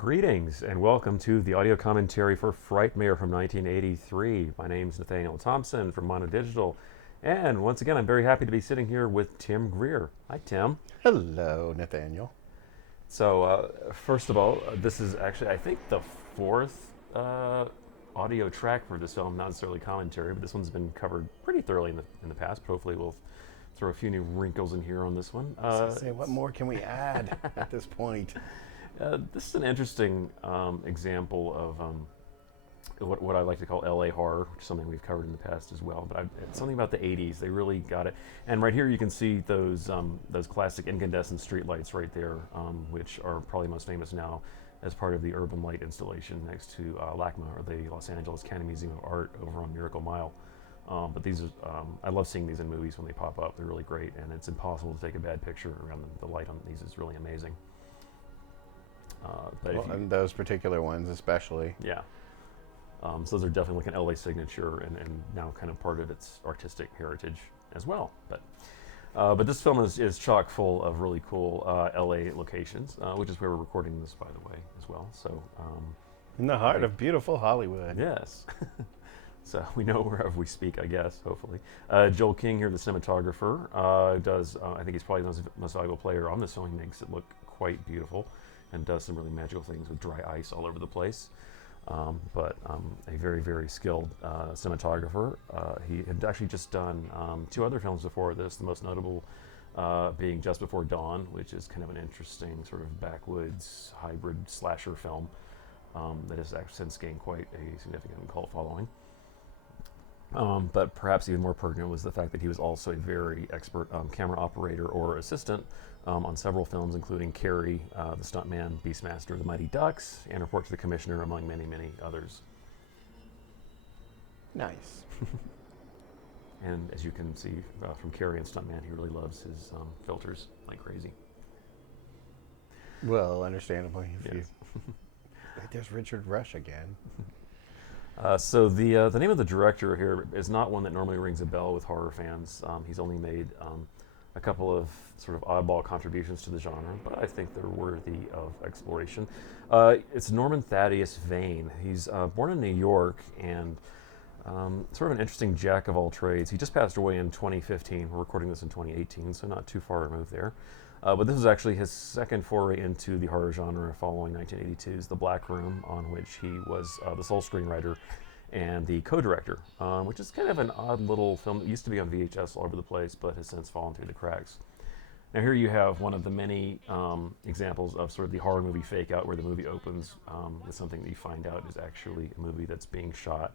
Greetings and welcome to the audio commentary for Frightmare from 1983. My name's Nathaniel Thompson from Mono Digital, and once again, I'm very happy to be sitting here with Tim Greer. Hi, Tim. Hello, Nathaniel. First of all, this is actually, I think, the fourth audio track for this film, not necessarily commentary, but this one's been covered pretty thoroughly in the past. But hopefully, we'll throw a few new wrinkles in here on this one. Say, what more can we add at this point? This is an interesting example of what I like to call LA horror, which is something we've covered in the past as well. But it's something about the 80s. They really got it. And right here you can see those classic incandescent streetlights right there, which are probably most famous now as part of the urban light installation next to LACMA, or the Los Angeles County Museum of Art over on Miracle Mile. But these are, I love seeing these in movies when they pop up. They're really great, and it's impossible to take a bad picture around them. The light on these is really amazing. And those particular ones especially. Yeah. So those are definitely like an LA signature and now kind of part of its artistic heritage as well. But this film is chock full of really cool LA locations, which is where we're recording this, by the way, as well. So in the heart of beautiful Hollywood. yes. So we know wherever we speak, I guess, hopefully. Joel King here, the cinematographer, I think he's probably the most valuable player on this film. He makes it look quite beautiful and does some really magical things with dry ice all over the place. But a very, very skilled cinematographer. He had actually just done two other films before this, the most notable being Just Before Dawn, which is kind of an interesting sort of backwoods hybrid slasher film that has actually since gained quite a significant cult following. But perhaps even more pertinent was the fact that he was also a very expert camera operator or assistant on several films, including Carrie, The Stuntman, Beastmaster, The Mighty Ducks, and Report to the Commissioner, among many, many others. Nice. And as you can see from Carrie and Stuntman, he really loves his filters like crazy. Well, understandably. Yes. There's Richard Rush again. So the name of the director here is not one that normally rings a bell with horror fans. He's only made a couple of sort of oddball contributions to the genre, but I think they're worthy of exploration. It's Norman Thaddeus Vane. He's born in New York and sort of an interesting jack of all trades. He just passed away in 2015. We're recording this in 2018, so not too far removed there. But this was actually his second foray into the horror genre following 1982's The Black Room, on which he was the sole screenwriter and the co-director, which is kind of an odd little film that used to be on VHS all over the place, but has since fallen through the cracks. Now here you have one of the many examples of sort of the horror movie fake-out, where the movie opens with something that you find out is actually a movie that's being shot.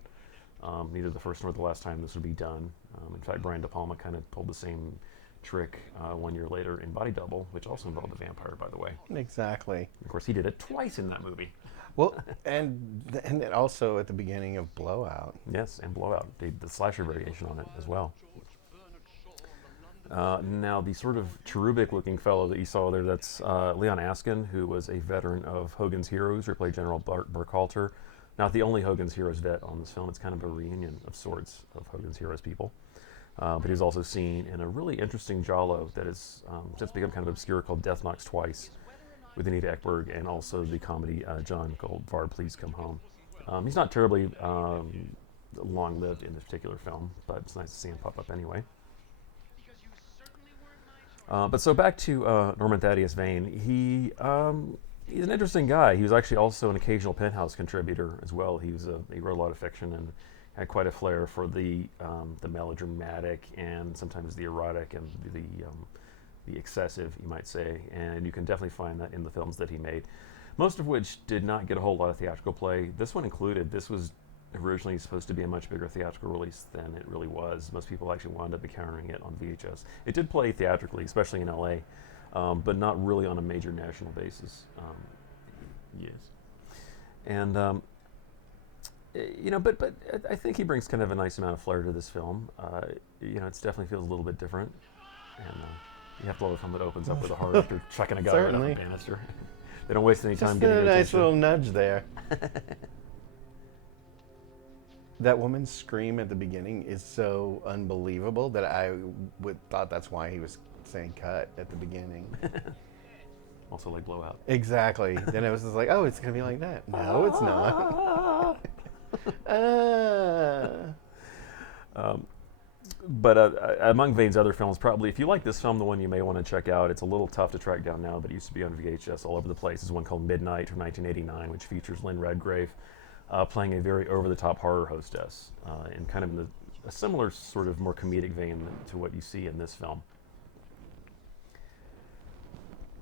Neither the first nor the last time this would be done. In fact, Brian De Palma kind of pulled the same trick 1 year later in Body Double, which also involved a vampire, by the way. Exactly. Of course, he did it twice in that movie. Well, and then also at the beginning of Blowout. Yes, and Blowout, the slasher variation on it as well. Now, the sort of cherubic-looking fellow that you saw there, that's Leon Askin, who was a veteran of Hogan's Heroes, who played General Bart Burkhalter. Not the only Hogan's Heroes vet on this film. It's kind of a reunion of sorts of Hogan's Heroes people. But he was also seen in a really interesting giallo that has since become kind of obscure, called Death Knocks Twice, with Anita Ekberg, and also the comedy John called Var, Please Come Home. He's not terribly long-lived in this particular film, but it's nice to see him pop up anyway. But so back to Norman Thaddeus Vane. He's an interesting guy. He was actually also an occasional Penthouse contributor as well. He wrote a lot of fiction and had quite a flair for the melodramatic and sometimes the erotic and the excessive, you might say. And you can definitely find that in the films that he made, most of which did not get a whole lot of theatrical play. This one included. This was originally supposed to be a much bigger theatrical release than it really was. Most people actually wound up encountering it on VHS. It did play theatrically, especially in LA, but not really on a major national basis. Yes. And but I think he brings kind of a nice amount of flair to this film. It definitely feels a little bit different, and you have to love a film that opens up with a horror after chucking a guy right off a banister. They don't waste any time Just getting a your nice attention. little nudge there. That woman's scream at the beginning is so unbelievable that I thought that's why he was saying cut at the beginning. Also like Blowout. Exactly. Then it was just like, oh, it's gonna be like that. No, it's not. uh, But among Vane's other films, probably if you like this film, the one you may want to check out, it's a little tough to track down now, but it used to be on VHS all over the place, is one called Midnight from 1989, which features Lynn Redgrave playing a very over-the-top horror hostess in kind of in a similar sort of more comedic vein to what you see in this film.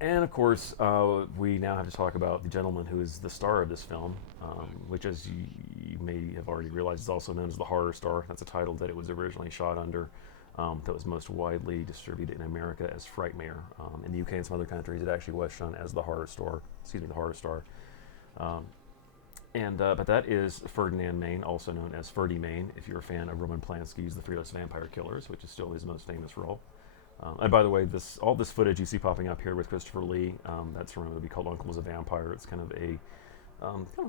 And of course, we now have to talk about the gentleman who is the star of this film, which, as you may have already realized, is also known as the Horror Star. That's a title that it was originally shot under, that was most widely distributed in America as Frightmare. In the UK and some other countries, it actually was shown as the Horror Star. The Horror Star. But that is Ferdinand Maine, also known as Ferdy Maine, if you're a fan of Roman Polanski's The Fearless Vampire Killers, which is still his most famous role. And by the way, all this footage you see popping up here with Christopher Lee, that's from a movie called Uncle Was a Vampire. It's kind of a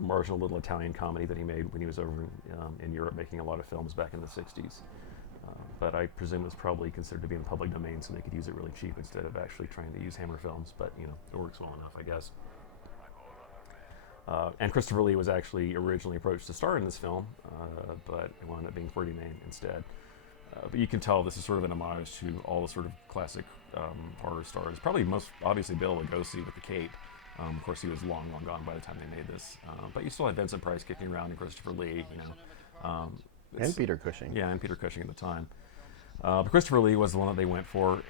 marginal little Italian comedy that he made when he was over in Europe making a lot of films back in the 60s. But I presume it was probably considered to be in the public domain, so they could use it really cheap instead of actually trying to use Hammer Films. But, it works well enough, I guess. And Christopher Lee was actually originally approached to star in this film, but it wound up being Ferdy Maine instead. But you can tell this is sort of an homage to all the sort of classic horror stars. Probably most obviously Bela Lugosi with the cape. Of course, he was long, long gone by the time they made this. But you still had Vincent Price kicking around and Christopher Lee, and Peter Cushing. Yeah, and Peter Cushing at the time. But Christopher Lee was the one that they went for.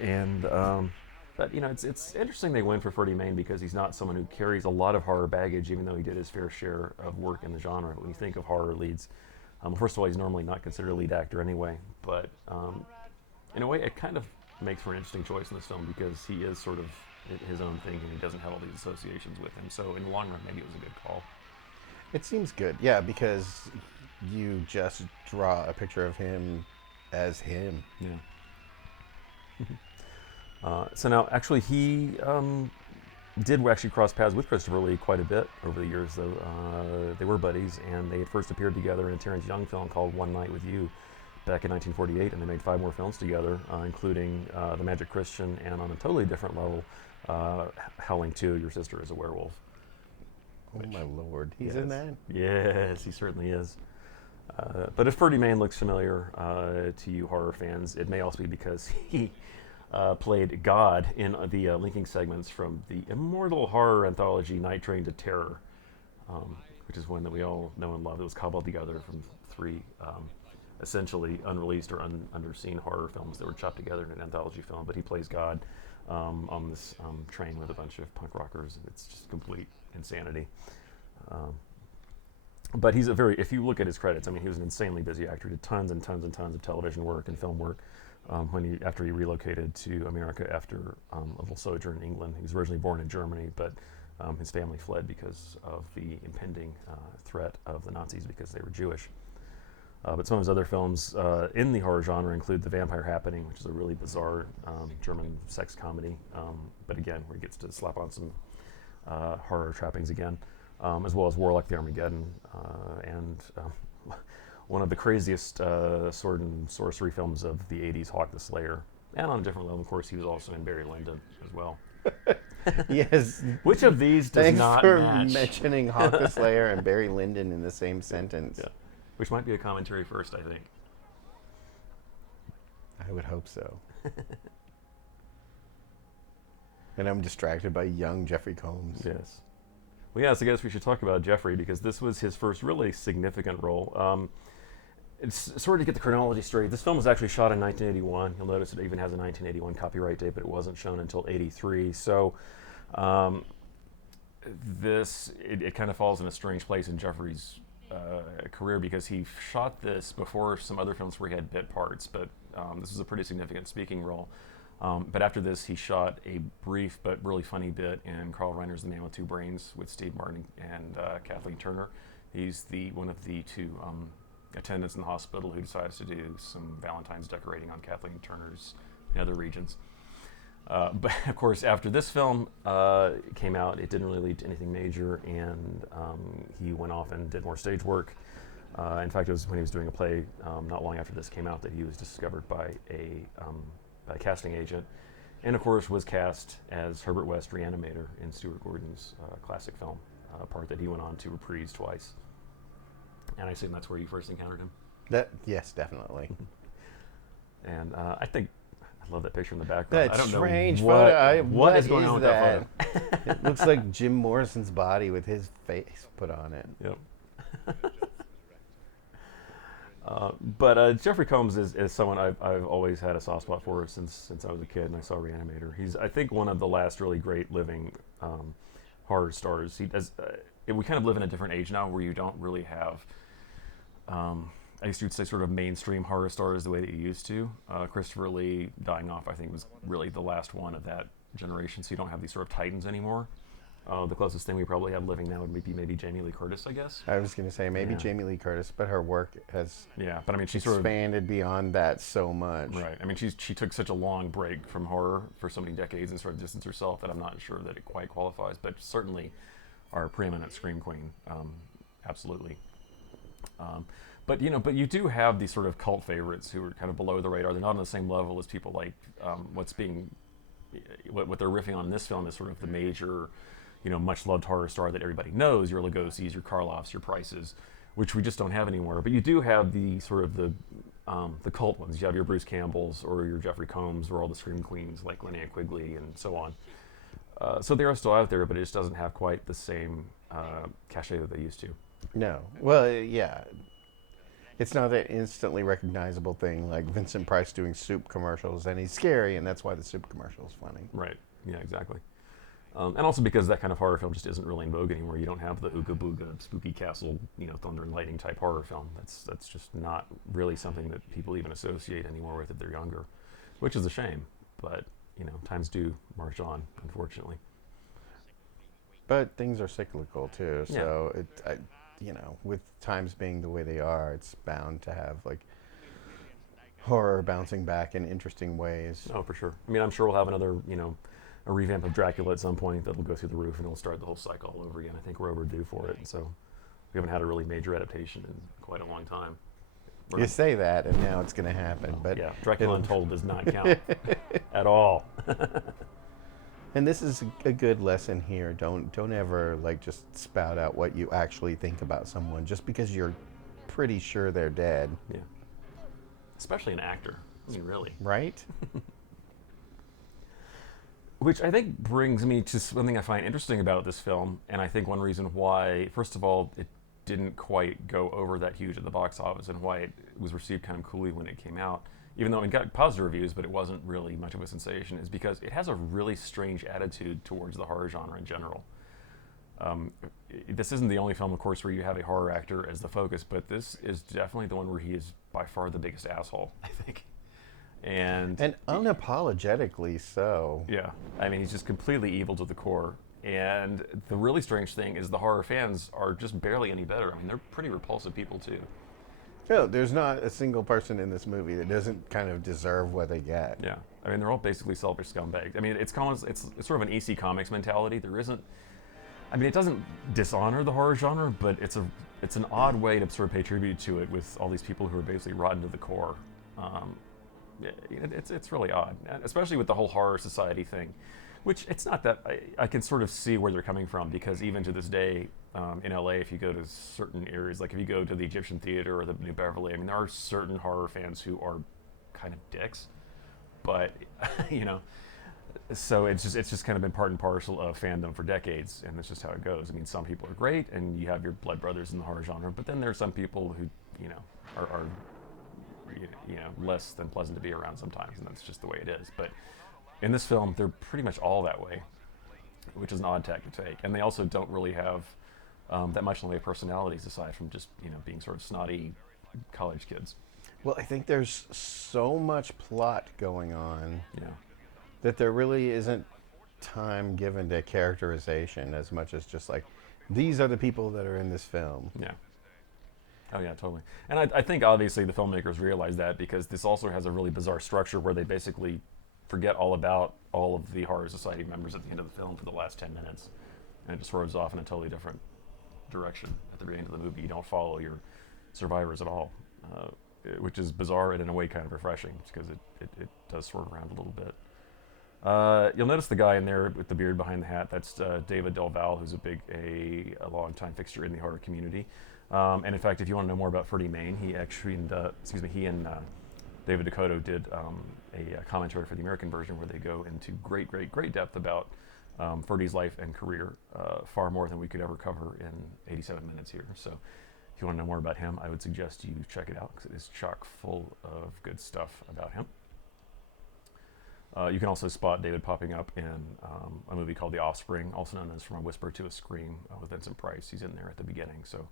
But it's interesting they went for Ferdy Maine because he's not someone who carries a lot of horror baggage, even though he did his fair share of work in the genre. When you think of horror leads, first of all, he's normally not considered a lead actor anyway, but in a way, it kind of makes for an interesting choice in this film because he is sort of his own thing and he doesn't have all these associations with him. So in the long run, maybe it was a good call. It seems good, yeah, because you just draw a picture of him as him. Yeah. So now, actually, he did actually cross paths with Christopher Lee quite a bit over the years, though. They were buddies, and they had first appeared together in a Terrence Young film called One Night with You back in 1948, and they made 5 more films together, including The Magic Christian, and on a totally different level, Howling 2, Your Sister is a Werewolf. Oh my lord, he's in that? Yes, he certainly is. But if Ferdy Maine looks familiar to you horror fans, it may also be because he played God in the linking segments from the immortal horror anthology Night Train to Terror, which is one that we all know and love. It was cobbled together from 3 essentially unreleased or underseen horror films that were chopped together in an anthology film. But he plays God on this train with a bunch of punk rockers. It's just complete insanity. But he's if you look at his credits, I mean, he was an insanely busy actor. He did tons and tons and tons of television work and film work. After he relocated to America after a little sojourn in England. He was originally born in Germany, but his family fled because of the impending threat of the Nazis because they were Jewish. But some of his other films in the horror genre include The Vampire Happening, which is a really bizarre German sex comedy, but again, where he gets to slap on some horror trappings again, as well as Warlock the Armageddon, and one of the craziest sword and sorcery films of the 80s, Hawk the Slayer. And on a different level, of course, he was also in Barry Lyndon as well. Yes. Which of these does not match? Thanks for mentioning Hawk the Slayer and Barry Lyndon in the same sentence. Yeah. Which might be a commentary first, I think. I would hope so. And I'm distracted by young Jeffrey Combs. Yes. Well, yes, I guess we should talk about Jeffrey because this was his first really significant role. It's sort of to get the chronology straight. This film was actually shot in 1981. You'll notice it even has a 1981 copyright date, but it wasn't shown until 83. So it kind of falls in a strange place in Jeffrey's career because he shot this before some other films where he had bit parts, but this was a pretty significant speaking role. But after this, he shot a brief but really funny bit in Carl Reiner's The Man with Two Brains with Steve Martin and Kathleen Turner. He's one of the 2 attendants in the hospital who decides to do some Valentine's decorating on Kathleen Turner's nether regions. But of course, after this film came out, it didn't really lead to anything major, and he went off and did more stage work. In fact, it was when he was doing a play not long after this came out that he was discovered by a casting agent, and of course was cast as Herbert West Reanimator in Stuart Gordon's classic film, a part that he went on to reprise twice. And I assume that's where you first encountered him. Yes, definitely. And I think I love that picture in the background. That I don't strange know what, photo. what is going on with that? that photo. It looks like Jim Morrison's body with his face put on it. Yep. But Jeffrey Combs is someone I've always had a soft spot for since I was a kid and I saw Reanimator. He's, I think, one of the last really great living horror stars. We kind of live in a different age now where you don't really have, I guess you'd say, sort of mainstream horror stars the way that you used to. Christopher Lee dying off, I think, was really the last one of that generation, so you don't have these sort of titans anymore. The closest thing we probably have living now would be maybe Jamie Lee Curtis, I guess. I was going to say maybe Yeah. Jamie Lee Curtis, but her work has But I mean, she sort of expanded beyond that so much. right. I mean, she took such a long break from horror for so many decades and sort of distanced herself that I'm not sure that it quite qualifies. But certainly, our preeminent scream queen, absolutely. But you do have these sort of cult favorites who are kind of below the radar. They're not on the same level as people like what they're riffing on in this film is sort of the major, much loved horror star that everybody knows, your Lugosi's, your Karloffs, your Prices, which we just don't have anymore. But you do have the sort of the cult ones. You have your Bruce Campbells or your Jeffrey Combs or all the scream queens like Linnea Quigley and so on. So they are still out there, but it just doesn't have quite the same cachet that they used to. No. Well, yeah. It's not an instantly recognizable thing like Vincent Price doing soup commercials, and he's scary, and that's why the soup commercial is funny. Right. Yeah, exactly. And also because that kind of horror film just isn't really in vogue anymore. You don't have the Ooga Booga, Spooky Castle, Thunder and Lightning type horror film. That's just not really something that people even associate anymore with if they're younger, which is a shame. But, times do march on, unfortunately. But things are cyclical too, so with times being the way they are, it's bound to have like horror bouncing back in interesting ways. Oh, for sure. I mean, I'm sure we'll have another, a revamp of Dracula at some point that'll go through the roof and it'll start the whole cycle all over again. I think we're overdue for it. So we haven't had a really major adaptation in quite a long time. You say that, and now it's going to happen. But yeah, Dracula Untold does not count at all. And this is a good lesson here. Don't ever just spout out what you actually think about someone just because you're pretty sure they're dead. Yeah. Especially an actor. I mean, really. Right? Which I think brings me to something I find interesting about this film, and I think one reason why, first of all, it didn't quite go over that huge at the box office and why it was received kind of coolly when it came out, even though it got positive reviews, but it wasn't really much of a sensation, is because it has a really strange attitude towards the horror genre in general. This isn't the only film, of course, where you have a horror actor as the focus, but this is definitely the one where he is by far the biggest asshole, I think. And unapologetically so. Yeah. I mean, he's just completely evil to the core. And the really strange thing is the horror fans are just barely any better. I mean, they're pretty repulsive people, too. No, there's not a single person in this movie that doesn't kind of deserve what they get. Yeah. I mean, they're all basically selfish scumbags. I mean, it's sort of an EC Comics mentality. There isn't... I mean, it doesn't dishonor the horror genre, but it's an odd way to sort of pay tribute to it with all these people who are basically rotten to the core. It's really odd, especially with the whole horror society thing, which it's not that I can sort of see where they're coming from, because even to this day in LA, if you go to certain areas, like if you go to the Egyptian Theater or the New Beverly, I mean, there are certain horror fans who are kind of dicks, but so it's just kind of been part and parcel of fandom for decades, and that's just how it goes. I mean, some people are great, and you have your blood brothers in the horror genre, but then there are some people who are less than pleasant to be around sometimes, and that's just the way it is. But in this film, they're pretty much all that way, which is an odd tack to take. And they also don't really have that much in the way of personalities aside from just being sort of snotty college kids. Well, I think there's so much plot going on Yeah. that there really isn't time given to characterization as much as just like, these are the people that are in this film. Yeah. Oh yeah, totally. And I think obviously the filmmakers realize that, because this also has a really bizarre structure where they basically forget all about all of the horror society members at the end of the film for the last 10 minutes, and it just swerves off in a totally different direction at the very end of the movie. You don't follow your survivors at all, which is bizarre and in a way kind of refreshing, because it does swerve around a little bit. You'll notice the guy in there with the beard behind the hat. That's David Del Val, who's a long-time fixture in the horror community. And in fact, if you want to know more about Freddie Main, he actually, he and David Dakota did a commentary for the American version where they go into great depth about Freddie's life and career, far more than we could ever cover in 87 minutes here. So if you want to know more about him, I would suggest you check it out because it is chock full of good stuff about him. You can also spot David popping up in a movie called The Offspring, also known as From a Whisper to a Scream with Vincent Price. He's in there at the beginning. So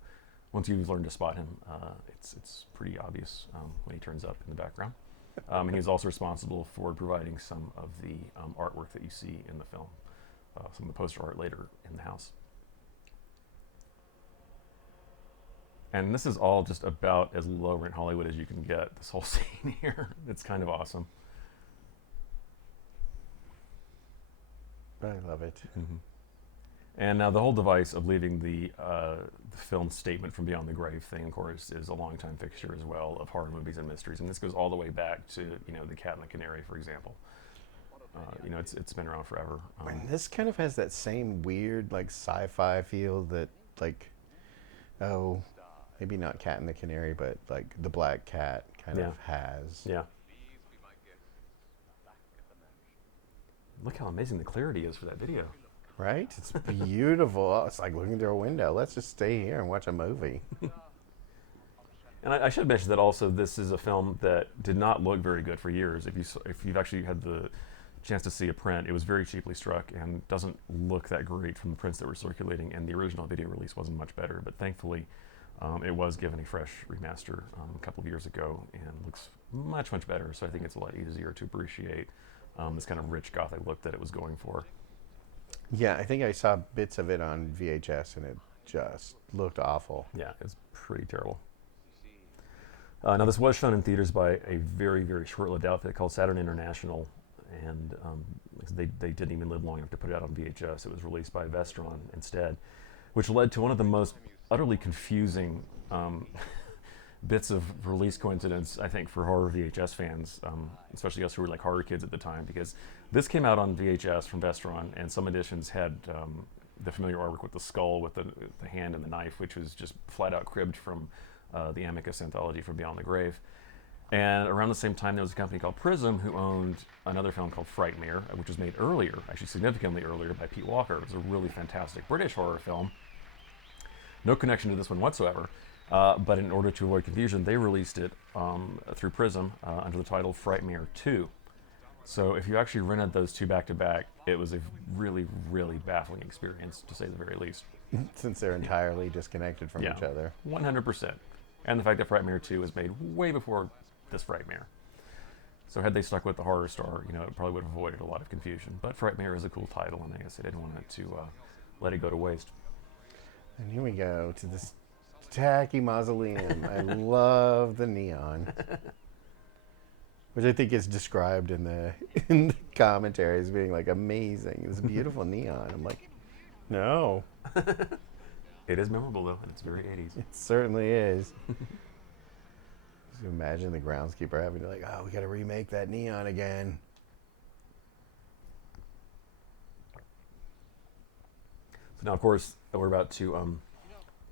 once you've learned to spot him, it's pretty obvious when he turns up in the background. And he's also responsible for providing some of the artwork that you see in the film, some of the poster art later in the house. And this is all just about as low rent Hollywood as you can get, this whole scene here. It's kind of awesome. I love it. Mm-hmm. And now the whole device of leaving the film statement from Beyond the Grave thing, of course, is a longtime fixture as well of horror movies and mysteries. And this goes all the way back to, The Cat and the Canary, for example. It's been around forever. And this kind of has that same weird, like, sci-fi feel that, like, maybe not Cat and the Canary, but, like, The Black Cat kind of has. Yeah. Look how amazing the clarity is for that video. Right? It's beautiful. It's like looking through a window. Let's just stay here and watch a movie. And I should mention that also this is a film that did not look very good for years. If you've actually had the chance to see a print, it was very cheaply struck and doesn't look that great from the prints that were circulating, and the original video release wasn't much better. But thankfully, it was given a fresh remaster a couple of years ago and looks much better. So I think it's a lot easier to appreciate this kind of rich gothic look that it was going for. Yeah, I think I saw bits of it on VHS, and it just looked awful. Yeah, it's pretty terrible. Now, this was shown in theaters by a very short-lived outfit called Saturn International, and they didn't even live long enough to put it out on VHS. It was released by Vestron instead, which led to one of the most utterly confusing bits of release coincidence, I think, for horror VHS fans, especially us who were like horror kids at the time, because this came out on VHS from Vestron, and some editions had the familiar artwork with the skull, with the hand and the knife, which was just flat out cribbed from the Amicus anthology from Beyond the Grave. And around the same time, there was a company called Prism who owned another film called Frightmare, which was made earlier, actually significantly earlier, by Pete Walker. It was a really fantastic British horror film. No connection to this one whatsoever. But in order to avoid confusion, they released it through Prism under the title Frightmare 2. So if you actually rented those two back to back, it was a really baffling experience, to say the very least. Since they're entirely disconnected from each other. 100%. And the fact that Frightmare 2 was made way before this Frightmare. So had they stuck with the horror star, it probably would have avoided a lot of confusion. But Frightmare is a cool title, and I guess they didn't want it to let it go to waste. And here we go to this tacky mausoleum. I love the neon, which I think is described in the commentary as being like amazing. This beautiful neon. I'm like, no. It is memorable though, and it's very 80s. It certainly is. Just imagine the groundskeeper having to we got to remake that neon again. So now, of course, we're about to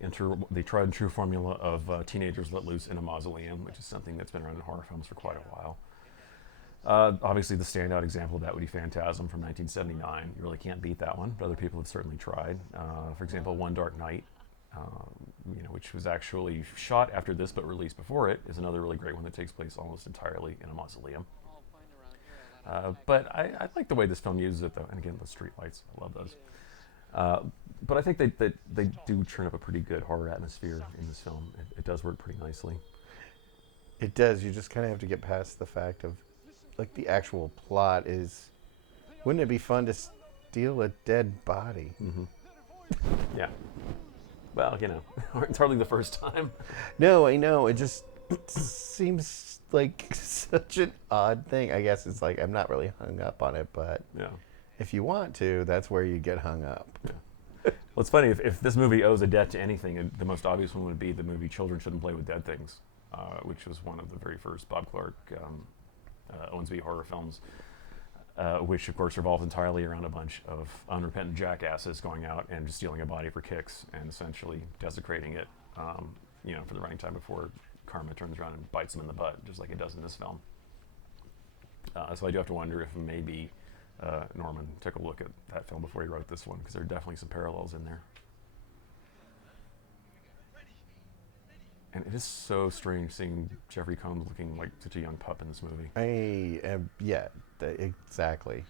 enter the tried and true formula of teenagers let loose in a mausoleum, which is something that's been around in horror films for quite a while. Obviously, the standout example of that would be Phantasm from 1979. You really can't beat that one, but other people have certainly tried. For example, One Dark Night, which was actually shot after this but released before it, is another really great one that takes place almost entirely in a mausoleum. But I like the way this film uses it, though. And again, the street lights, I love those. But I think they do turn up a pretty good horror atmosphere in this film. It does work pretty nicely. It does. You just kind of have to get past the fact of, the actual plot is, wouldn't it be fun to steal a dead body? Mm-hmm. Yeah. Well, it's hardly the first time. No, I know. It just seems like such an odd thing. I guess it's I'm not really hung up on it, but if you want to, that's where you get hung up. Yeah. Well, it's funny, if this movie owes a debt to anything, the most obvious one would be the movie Children Shouldn't Play with Dead Things, which was one of the very first Bob Clark Owensby horror films. which of course revolves entirely around a bunch of unrepentant jackasses going out and just stealing a body for kicks and essentially desecrating it, for the running time before karma turns around and bites them in the butt, just like it does in this film. So I do have to wonder if maybe Norman took a look at that film before he wrote this one, because there are definitely some parallels in there. And it is so strange seeing Jeffrey Combs looking like such a young pup in this movie. Exactly.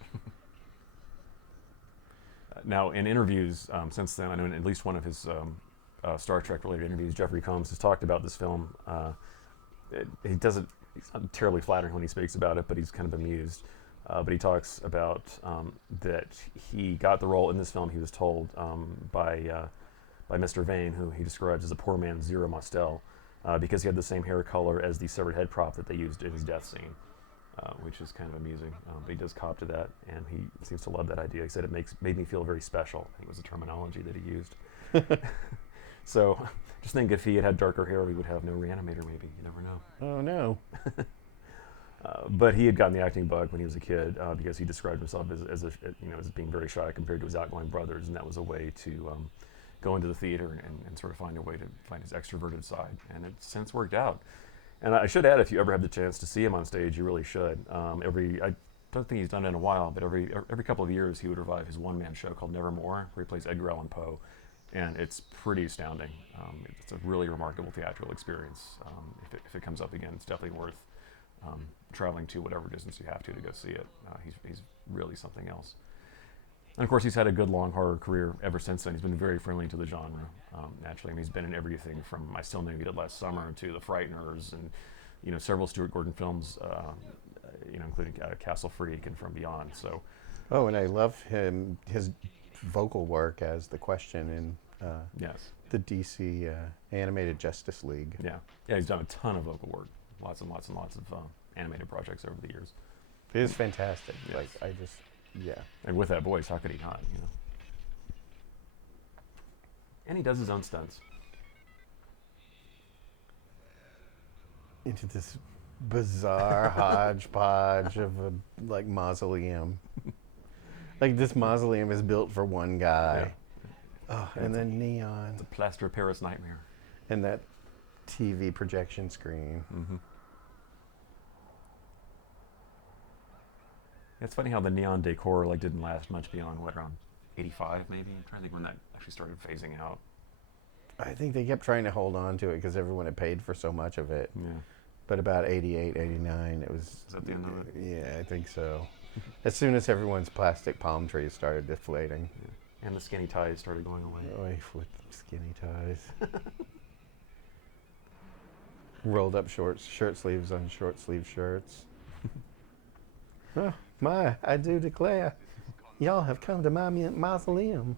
Now, in interviews since then, I know in at least one of his Star Trek-related interviews, Jeffrey Combs has talked about this film. He's not terribly flattering when he speaks about it, but he's kind of amused. But he talks about that he got the role in this film, he was told, by Mr. Vane, who he describes as a poor man's Zero Mostel, because he had the same hair color as the severed head prop that they used in his death scene, which is kind of amusing. But he does cop to that, and he seems to love that idea. He said it made me feel very special. I think it was the terminology that he used. So just think if he had darker hair, we would have no reanimator maybe. You never know. Oh, no. But he had gotten the acting bug when he was a kid because he described himself as being very shy compared to his outgoing brothers, and that was a way to go into the theater and sort of find a way to find his extroverted side, and it's since worked out. And I should add, if you ever have the chance to see him on stage, you really should. I don't think he's done it in a while, but every couple of years he would revive his one-man show called Nevermore, where he plays Edgar Allan Poe, and it's pretty astounding. It's a really remarkable theatrical experience. If it comes up again, it's definitely worth traveling to whatever distance you have to go see it. He's really something else. And of course, he's had a good long horror career ever since then. He's been very friendly to the genre, naturally. I mean, he's been in everything from I Still Know You Did Last Summer to The Frightmares and several Stuart Gordon films, including Castle Freak and From Beyond. So. Oh, and I love his vocal work as the Question in the DC animated Justice League. Yeah, he's done a ton of vocal work, lots and lots and lots of animated projects over the years. It is fantastic. Yes. And with that voice, how could he not? And he does his own stunts. Into this bizarre hodgepodge of a mausoleum. This mausoleum is built for one guy. Yeah. Oh, and then neon. It's a plaster of Paris nightmare. And that TV projection screen. Mm-hmm. It's funny how the neon decor didn't last much beyond around 85 maybe. I'm trying to think when that actually started phasing out. I think they kept trying to hold on to it because everyone had paid for so much of it. Yeah. But about 88, 89, it was. Is that the end of it? Yeah, I think so. As soon as everyone's plastic palm trees started deflating. Yeah. And the skinny ties started going away. Away with skinny ties. Rolled up shirt sleeves on short sleeve shirts. Oh, my, I do declare, y'all have come to my mausoleum.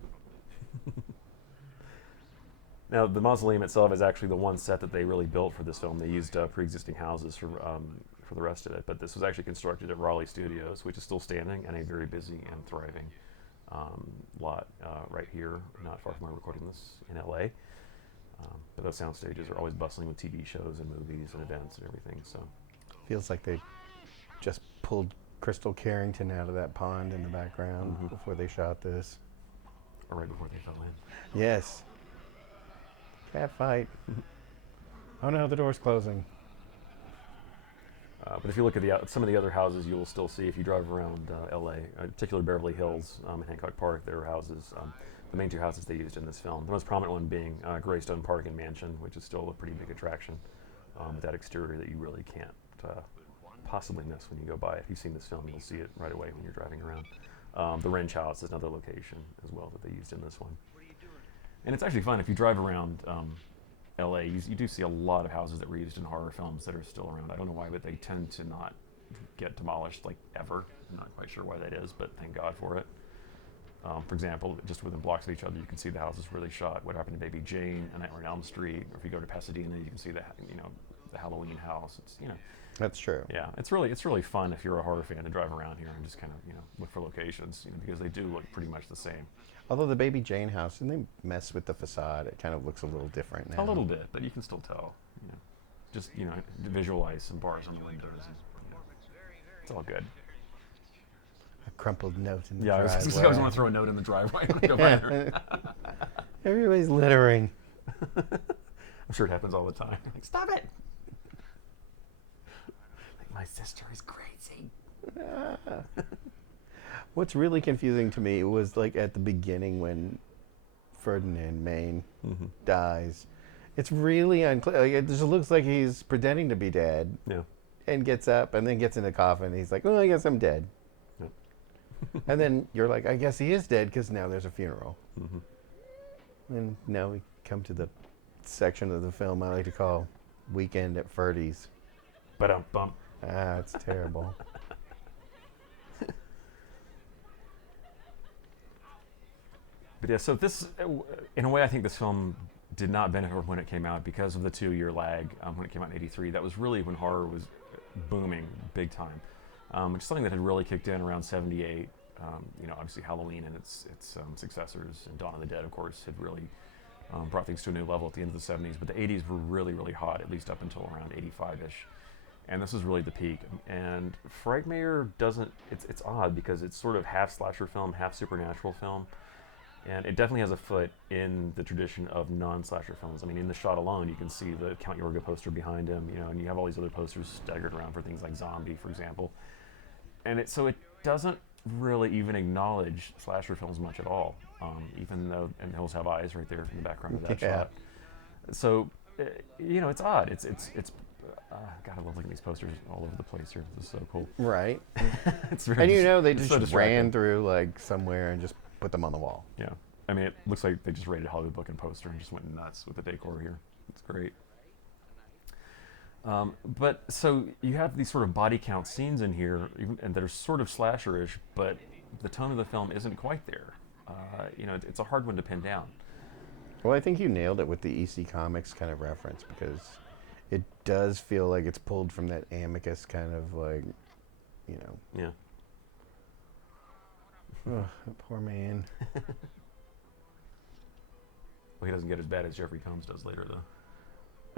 Now, the mausoleum itself is actually the one set that they really built for this film. They used pre-existing houses for the rest of it, but this was actually constructed at Raleigh Studios, which is still standing and a very busy and thriving lot right here, not far from where we're recording this in LA. But those sound stages are always bustling with TV shows and movies and events and everything. So feels like they just pulled Crystal Carrington out of that pond in the background before they shot this. Or right before they fell in. Yes. Cat fight. Oh no, the door's closing. But if you look at some of the other houses, you will still see, if you drive around LA, particularly Beverly Hills and Hancock Park, there are houses, the main two houses they used in this film. The most prominent one being Greystone Park and Mansion, which is still a pretty big attraction with that exterior that you really can't possibly miss when you go by it. If you've seen this film, you'll see it right away when you're driving around. The Wrench House is another location as well that they used in this one. And it's actually fun. If you drive around LA, you do see a lot of houses that were used in horror films that are still around. I don't know why, but they tend to not get demolished ever. I'm not quite sure why that is, but thank God for it. For example, just within blocks of each other, you can see the houses where they shot What Happened to Baby Jane, A Nightmare on Elm Street. Or if you go to Pasadena, you can see the Halloween house. It's That's true. Yeah, it's really fun if you're a horror fan to drive around here and just kind of look for locations, because they do look pretty much the same. Although the Baby Jane house, and they mess with the facade, it kind of looks a little different now. A little bit, but you can still tell. Just visualize some bars on the windows. And, it's all good. A crumpled note in the Yeah, I driveway. was going to throw a note in the driveway. Go find her. Everybody's littering. I'm sure it happens all the time. Like, stop it! Like, my sister is crazy. What's really confusing to me was like at the beginning when Ferdinand Maine dies. It's really unclear. Like, it just looks like he's pretending to be dead Yeah. and gets up and then gets in the coffin. He's like, "Oh, I guess I'm dead." Yeah. And then you're like, "I guess he is dead because now there's a funeral." And now we come to the section of the film I like to call "Weekend at Ferdy's." Ba-dum-bum. Ah, it's terrible. But yeah, so this, in a way, I think this film did not benefit from when it came out because of the 2-year lag when it came out in '83. That was really when horror was booming big time, which is something that had really kicked in around '78. Obviously Halloween and its successors and Dawn of the Dead, of course, had really brought things to a new level at the end of the '70s. But the '80s were really, really hot, at least up until around '85-ish. And this was really the peak. And Frightmare doesn't, it's odd because it's sort of half slasher film, half supernatural film. And it definitely has a foot in the tradition of non-slasher films. I mean, in the shot alone, you can see the Count Yorga poster behind him, and you have all these other posters staggered around for things like Zombie, for example. And so it doesn't really even acknowledge slasher films much at all, even though And Hills Have Eyes right there in the background of that shot. So, it's odd. God, I love looking at these posters all over the place here. This is so cool. Right. It's very they it's just so ran through like somewhere and just put them on the wall. Yeah. I mean, it looks like they just raided Hollywood Book and Poster and just went nuts with the decor here. It's great. But so you have these sort of body count scenes in here, and that are sort of slasher-ish, but the tone of the film isn't quite there. It's a hard one to pin down. Well, I think you nailed it with the EC Comics kind of reference because it does feel like it's pulled from that Amicus kind of like, Yeah. Oh, that poor man. Well, he doesn't get as bad as Jeffrey Combs does later, though.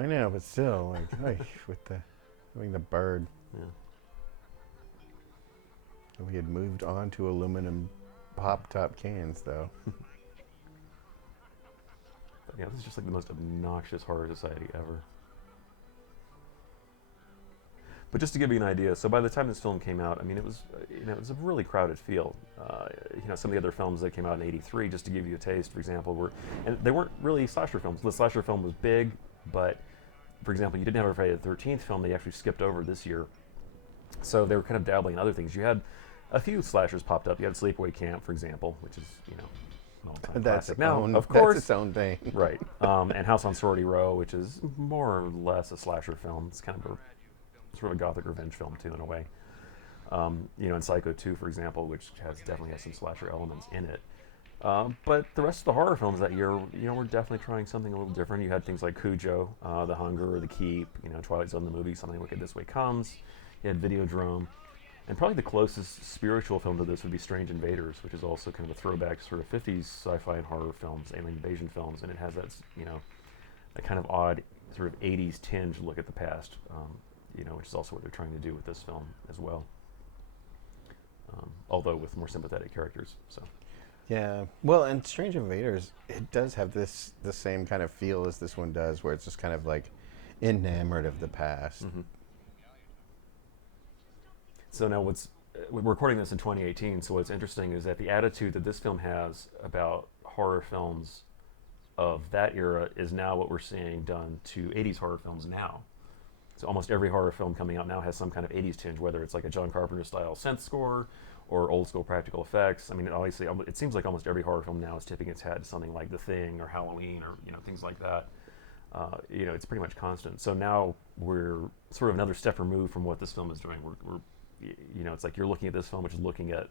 I know, but still, like, with the bird. Yeah. We had moved on to aluminum pop-top cans, though. But yeah, this is just like the most obnoxious horror society ever. But just to give you an idea, so by the time this film came out, I mean, it was a really crowded field. Some of the other films that came out in '83, just to give you a taste, for example, and they weren't really slasher films. The slasher film was big, but, for example, you didn't have a Friday the 13th film they actually skipped over this year. So they were kind of dabbling in other things. You had a few slashers popped up. You had Sleepaway Camp, for example, which is, an all-time classic. Now, of course, that's its own thing. Right. And House on Sorority Row, which is more or less a slasher film. It's kind of a sort of a gothic revenge film, too, in a way. And Psycho 2, for example, which definitely has some slasher elements in it. But the rest of the horror films that year, were definitely trying something a little different. You had things like Cujo, The Hunger, The Keep, Twilight Zone, the movie, Something Wicked This Way Comes. You had Videodrome. And probably the closest spiritual film to this would be Strange Invaders, which is also kind of a throwback sort of 50s sci-fi and horror films, alien invasion films, and it has that, that kind of odd sort of 80s tinge look at the past, which is also what they're trying to do with this film as well. Although with more sympathetic characters, so. Yeah, well, and Strange Invaders, it does have the same kind of feel as this one does, where it's just kind of like enamored of the past. Mm-hmm. So now we're recording this in 2018, so what's interesting is that the attitude that this film has about horror films of that era is now what we're seeing done to 80s horror films now. So almost every horror film coming out now has some kind of 80s tinge, whether it's like a John Carpenter style synth score or old school practical effects. I mean, obviously, it seems like almost every horror film now is tipping its hat to something like The Thing or Halloween or things like that. It's pretty much constant. So now we're sort of another step removed from what this film is doing. We're it's like you're looking at this film, which is looking at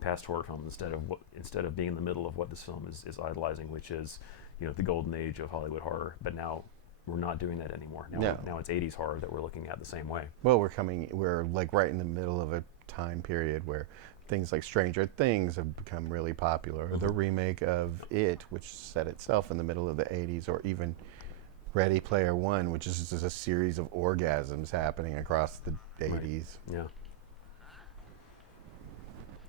past horror films instead of being in the middle of what this film is idolizing, which is the golden age of Hollywood horror. But now we're not doing that anymore. Now it's 80s horror that we're looking at the same way. Well, we're like right in the middle of a time period where things like Stranger Things have become really popular. Mm-hmm. The remake of It, which set itself in the middle of the 80s, or even Ready Player One, which is just a series of orgasms happening across the 80s. Right.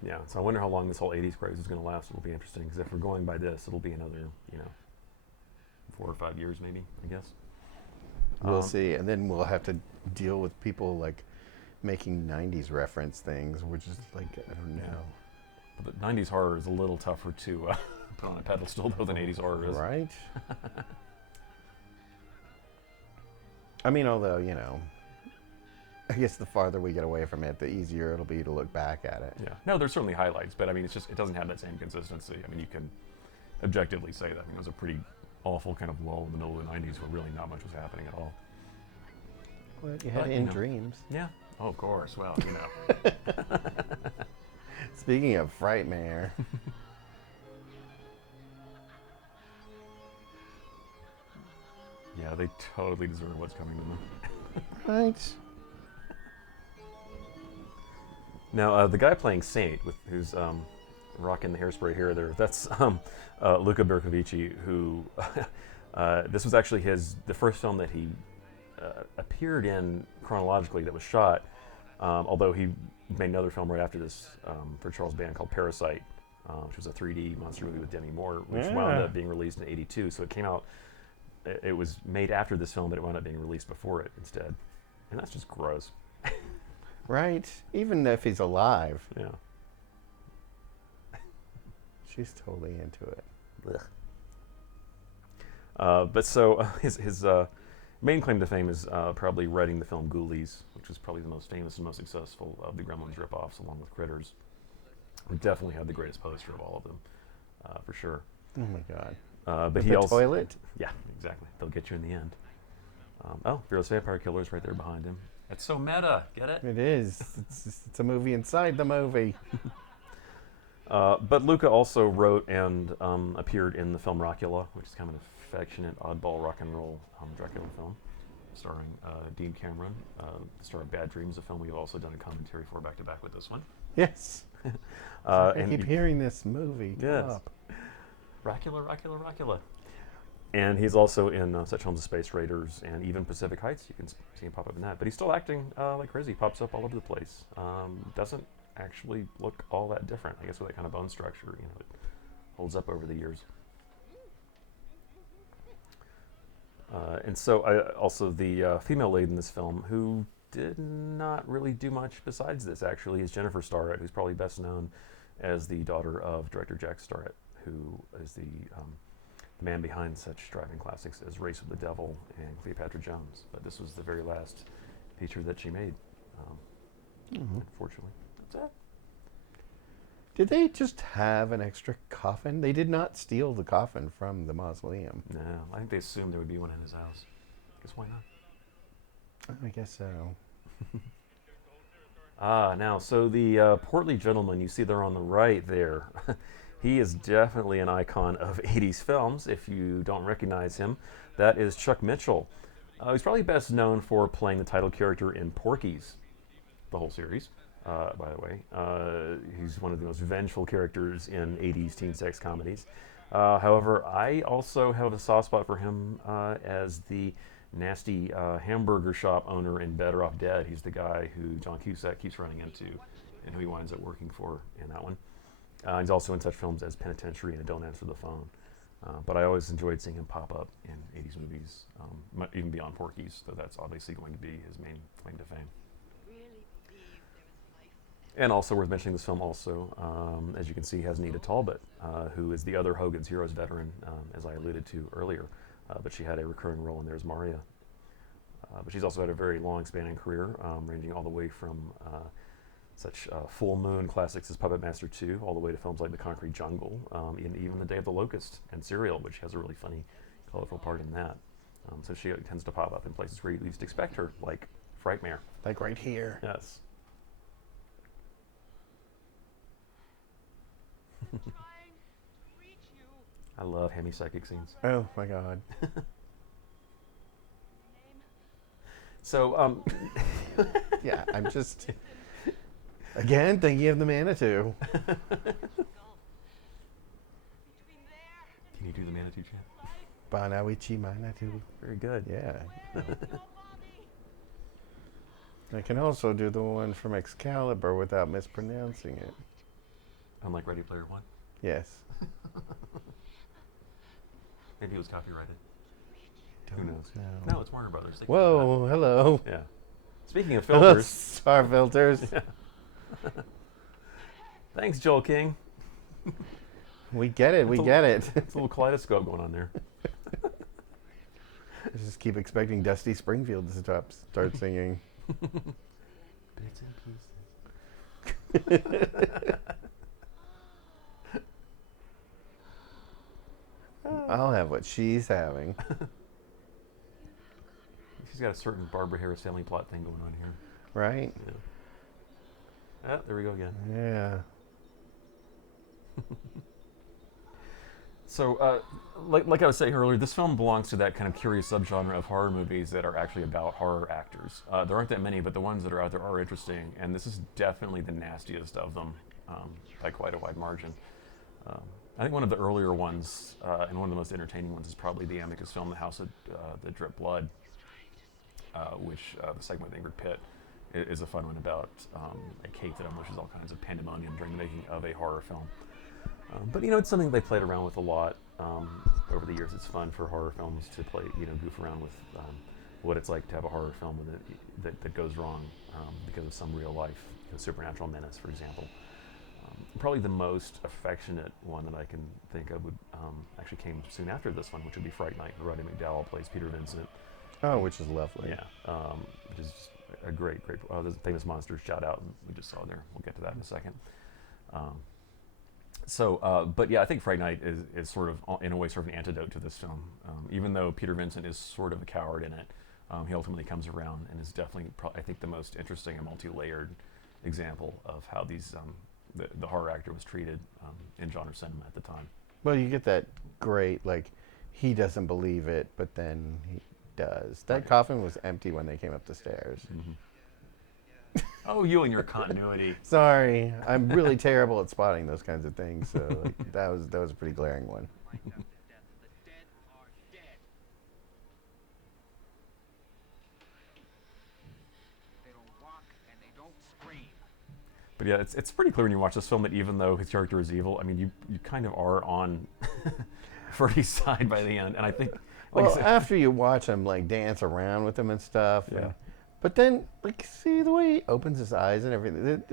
Yeah. Yeah, so I wonder how long this whole 80s craze is going to last. It'll be interesting, because if we're going by this, it'll be another, 4 or 5 years maybe, I guess. We'll see. And then we'll have to deal with people like making 90s reference things, which is like, I don't know. But the 90s horror is a little tougher to put on a pedestal though than 80s horror is. Right? I mean, although, I guess the farther we get away from it, the easier it'll be to look back at it. Yeah. No, there's certainly highlights, but I mean, it doesn't have that same consistency. I mean, you can objectively say that. I mean, it was a pretty awful kind of lull in the middle of the 90s where really not much was happening at all. Well, you had In Dreams. Yeah. Oh, of course. Well, Speaking of Frightmare. Yeah, they totally deserve what's coming to them. Right. Now, the guy playing Saint, who's rocking the hairspray here or there, that's Luca Bercovici, who this was actually the first film that he appeared in chronologically that was shot, although he made another film right after this for Charles Band called Parasite, which was a 3D monster movie with Demi Moore, which wound up being released in '82. So it came out, it was made after this film, but it wound up being released before it instead. And that's just gross. Right. Even if he's alive. Yeah. She's totally into it. But so his main claim to fame is probably writing the film Ghoulies, which is probably the most famous and most successful of the Gremlins ripoffs, along with Critters. We definitely had the greatest poster of all of them, for sure. Oh my God. But With he the also toilet? Yeah, exactly. They'll get you in the end. Fearless Vampire Killer is right there behind him. It's so meta. Get it? It is. It's a movie inside the movie. But Luca also wrote and appeared in the film Rockula, which is kind of an affectionate, oddball rock and roll Dracula film, starring Dean Cameron, the star of Bad Dreams, a film we've also done a commentary for back to back with this one. Yes. I keep hearing this movie. Yes. Up. Rockula. And he's also in such films as Space Raiders and even Pacific Heights. You can see him pop up in that. But he's still acting like crazy. He pops up all over the place. Doesn't actually look all that different. I guess with that kind of bone structure, it holds up over the years. And so also the female lead in this film, who did not really do much besides this, actually, is Jennifer Starrett, who's probably best known as the daughter of director Jack Starrett, who is the man behind such driving classics as Race with the Devil and Cleopatra Jones. But this was the very last feature that she made, unfortunately. That's it. Did they just have an extra coffin? They did not steal the coffin from the mausoleum. No, I think they assumed there would be one in his house. Guess why not? I guess so. Now, so the portly gentleman you see there on the right there, he is definitely an icon of 80s films. If you don't recognize him, that is Chuck Mitchell. He's probably best known for playing the title character in Porky's, the whole series, by the way. He's one of the most vengeful characters in 80s teen sex comedies. However, I also have a soft spot for him as the nasty hamburger shop owner in Better Off Dead. He's the guy who John Cusack keeps running into and who he winds up working for in that one. He's also in such films as Penitentiary and Don't Answer the Phone. But I always enjoyed seeing him pop up in 80s movies, even beyond Porky's, though that's obviously going to be his main claim to fame. And also worth mentioning this film also, as you can see, has Nita Talbot, who is the other Hogan's Heroes veteran, as I alluded to earlier. But she had a recurring role in there as Maria. But she's also had a very long spanning career, ranging all the way from such full moon classics as Puppet Master 2, all the way to films like The Concrete Jungle, and even The Day of the Locust and Serial, which has a really funny, colorful part in that. So she tends to pop up in places where you least expect her, like Frightmare. Like right here. Yes. I love hemi-psychic scenes. Oh my God. So, Yeah, I'm just, again, thinking of the Manitou. Can you do the Manitou chant? Banawichi Manitou. Very good. Yeah. I can also do the one from Excalibur without mispronouncing it. Unlike Ready Player One. Yes. Maybe it was copyrighted. Who Don't knows? know. No, it's Warner Brothers. They can do Whoa, hello. that. Yeah. Speaking of filters. Star filters. Yeah. Thanks, Joel King. We get it, we get it. It's a little kaleidoscope going on there. I just keep expecting Dusty Springfield to start singing. Bits and pieces. I'll have what she's having. She's got a certain Barbara Harris family plot thing going on here. Right? Yeah. Ah, there we go again. Yeah. So, like I was saying earlier, this film belongs to that kind of curious subgenre of horror movies that are actually about horror actors. There aren't that many, but the ones that are out there are interesting, and this is definitely the nastiest of them by quite a wide margin. I think one of the earlier ones, and one of the most entertaining ones, is probably the Amicus film, The House of the Drip Blood, which the segment with Ingrid Pitt is a fun one about a cake that unleashes all kinds of pandemonium during the making of a horror film. But it's something they played around with a lot over the years. It's fun for horror films to play, goof around with what it's like to have a horror film that goes wrong because of some real life, supernatural menace, for example. Probably the most affectionate one that I can think of would actually came soon after this one, which would be Fright Night. Roddy McDowall plays Peter Vincent. Oh, which is lovely. Yeah, which is a great. There's a famous monsters shout out we just saw there. We'll get to that in a second. But yeah, I think Fright Night is sort of, in a way, sort of an antidote to this film. Even though Peter Vincent is sort of a coward in it, he ultimately comes around and is definitely, I think, the most interesting and multi-layered example of how these the horror actor was treated in genre cinema at the time. Well, you get that great, he doesn't believe it, but then he does. That coffin was empty when they came up the stairs. Mm-hmm. Oh, you and your continuity. Sorry, I'm really terrible at spotting those kinds of things. So that was a pretty glaring one. But yeah, it's pretty clear when you watch this film that even though his character is evil, I mean, you kind of are on Freddy's side by the end. And I think, after you watch him dance around with him and stuff, yeah. But then see the way he opens his eyes and everything.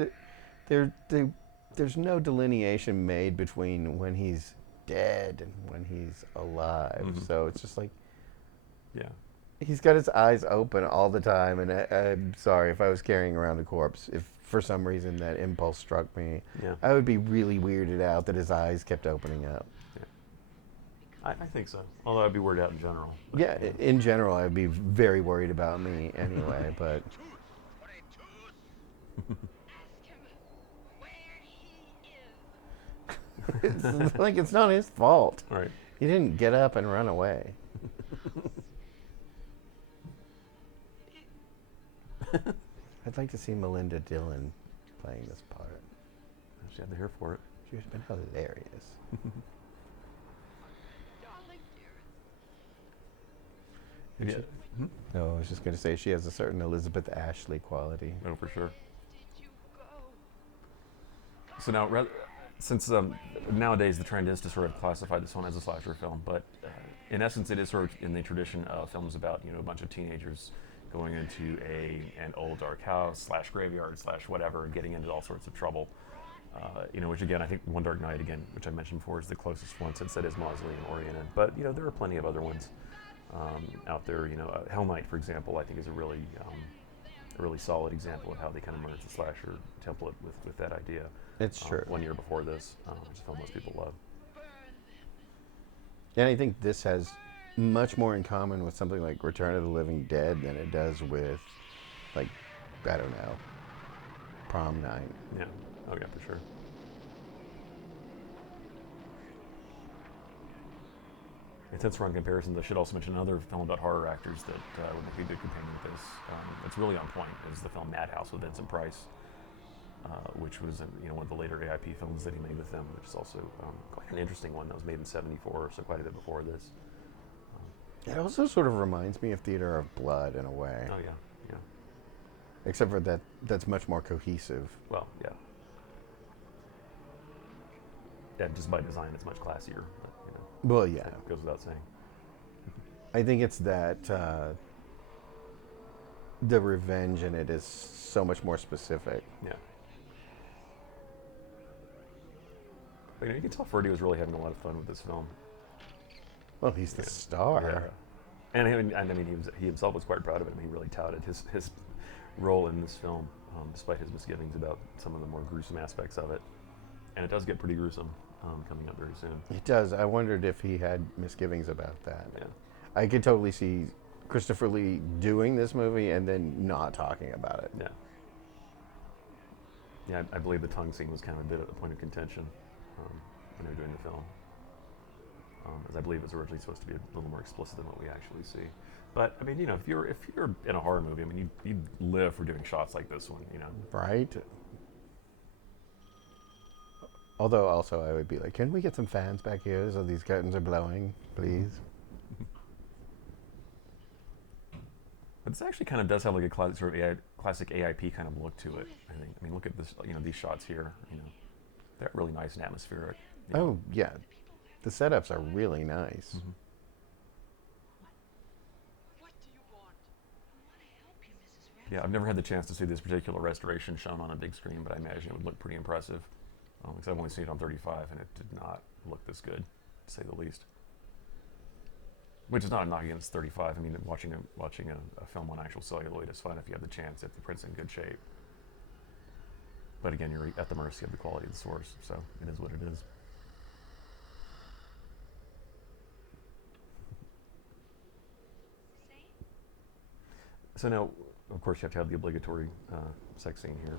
There's no delineation made between when he's dead and when he's alive. Mm-hmm. So it's just yeah. He's got his eyes open all the time, and I'm sorry if I was carrying around a corpse. If for some reason that impulse struck me, Yeah. I would be really weirded out that his eyes kept opening up. Yeah. I think so. Although I'd be weirded out in general. But, Yeah, in general, I'd be very worried about me anyway. But it's not his fault. Right. He didn't get up and run away. I'd like to see Melinda Dillon playing this part. She had the hair for it. She would have been hilarious. Yeah. No, I was just going to say she has a certain Elizabeth Ashley quality. Oh, for sure. So now, since nowadays the trend is to sort of classify this one as a slasher film, but in essence it is sort of in the tradition of films about a bunch of teenagers going into an old dark house / graveyard / whatever, and getting into all sorts of trouble. Which again, I think One Dark Night, again, which I mentioned before, is the closest one since it is mausoleum oriented. But there are plenty of other ones out there. Hell Night, for example, I think is a really solid example of how they kind of merged the slasher template with that idea. It's true. 1 year before this, which is a film most people love. And I think this has much more in common with something like Return of the Living Dead than it does with, I don't know, Prom Night. Yeah. Oh yeah, for sure. And since we're on comparisons, I should also mention another film about horror actors that would be a good companion to this. It's really on point. Is the film Madhouse with Vincent Price, which was one of the later AIP films that he made with them, which is also quite an interesting one. That was made in '74, so quite a bit before this. It also sort of reminds me of Theater of Blood in a way. Oh yeah, yeah. Except for that's much more cohesive. Well, yeah. yeah, just by design, it's much classier. But, Well, yeah. it goes without saying. I think it's that the revenge in it is so much more specific. Yeah. But, you can tell Freddy was really having a lot of fun with this film. Well, he's the star. Yeah. And I mean, he himself was quite proud of it. He really touted his role in this film, despite his misgivings about some of the more gruesome aspects of it. And it does get pretty gruesome coming up very soon. It does. I wondered if he had misgivings about that. Yeah. I could totally see Christopher Lee doing this movie and then not talking about it. Yeah. Yeah, I believe the tongue scene was kind of a bit at the point of contention when they were doing the film. As I believe it was originally supposed to be a little more explicit than what we actually see. But I mean, if you're in a horror movie, I mean, you live for doing shots like this one, Right? Although also I would be like, can we get some fans back here so these curtains are blowing, please? But this actually kind of does have like a classic AIP kind of look to it. I think. I mean, look at this. These shots here. They're really nice and atmospheric. Oh yeah, the setups are really nice. Mm-hmm. Yeah, I've never had the chance to see this particular restoration shown on a big screen, but I imagine it would look pretty impressive. Because I've only seen it on 35, and it did not look this good, to say the least. Which is not a knock against 35. I mean, watching a film on actual celluloid is fun if you have the chance, if the print's in good shape. But again, you're at the mercy of the quality of the source, so it is what it is. So now, of course, you have to have the obligatory sex scene here.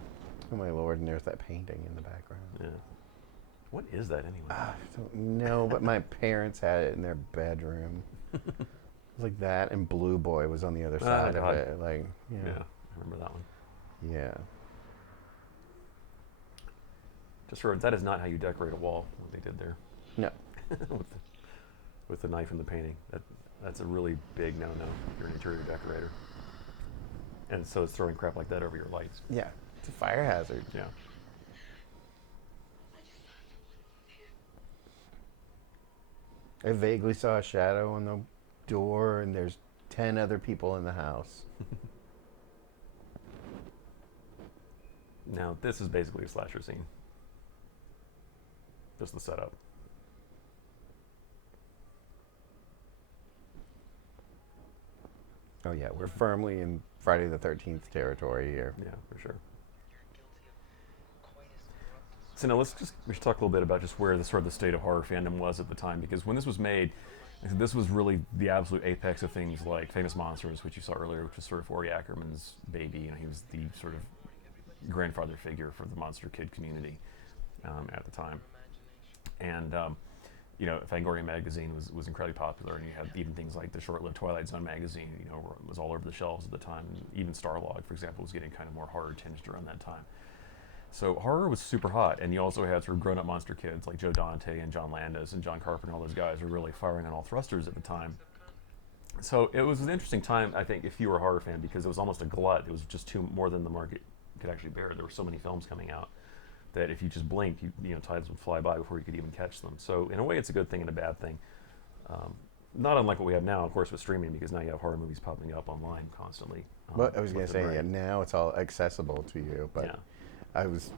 Oh my lord, and there's that painting in the background. Yeah. What is that anyway? I don't know, but my parents had it in their bedroom. It was like that, and Blue Boy was on the other side of it. Like, yeah, I remember that one. Yeah. Just for that is not how you decorate a wall. What they did there. No. with the knife and the painting. That's a really big no-no if you're an interior decorator. And so it's throwing crap like that over your lights. Yeah, it's a fire hazard. Yeah. I vaguely saw a shadow on the door, and there's 10 other people in the house. Now, this is basically a slasher scene. Just the setup. Oh yeah, we're firmly in Friday the 13th territory here. Yeah, for sure. So now we should talk a little bit about just where the state of horror fandom was at the time, because when this was made, this was really the absolute apex of things like Famous Monsters, which you saw earlier, which was sort of Ori Ackerman's baby. He was the sort of grandfather figure for the monster kid community at the time. And Fangoria magazine was incredibly popular, and you had even things like the short-lived Twilight Zone magazine, was all over the shelves at the time. And even Starlog, for example, was getting kind of more horror tinged around that time. So horror was super hot, and you also had sort of grown-up monster kids like Joe Dante and John Landis and John Carpenter, and all those guys were really firing on all thrusters at the time. So it was an interesting time, I think, if you were a horror fan, because it was almost a glut. It was just more than the market could actually bear. There were so many films coming out that if you just blinked, titles would fly by before you could even catch them. So in a way, it's a good thing and a bad thing. Not unlike what we have now, of course, with streaming, because now you have horror movies popping up online constantly. Well, I was going to say, now it's all accessible to you, but yeah. I was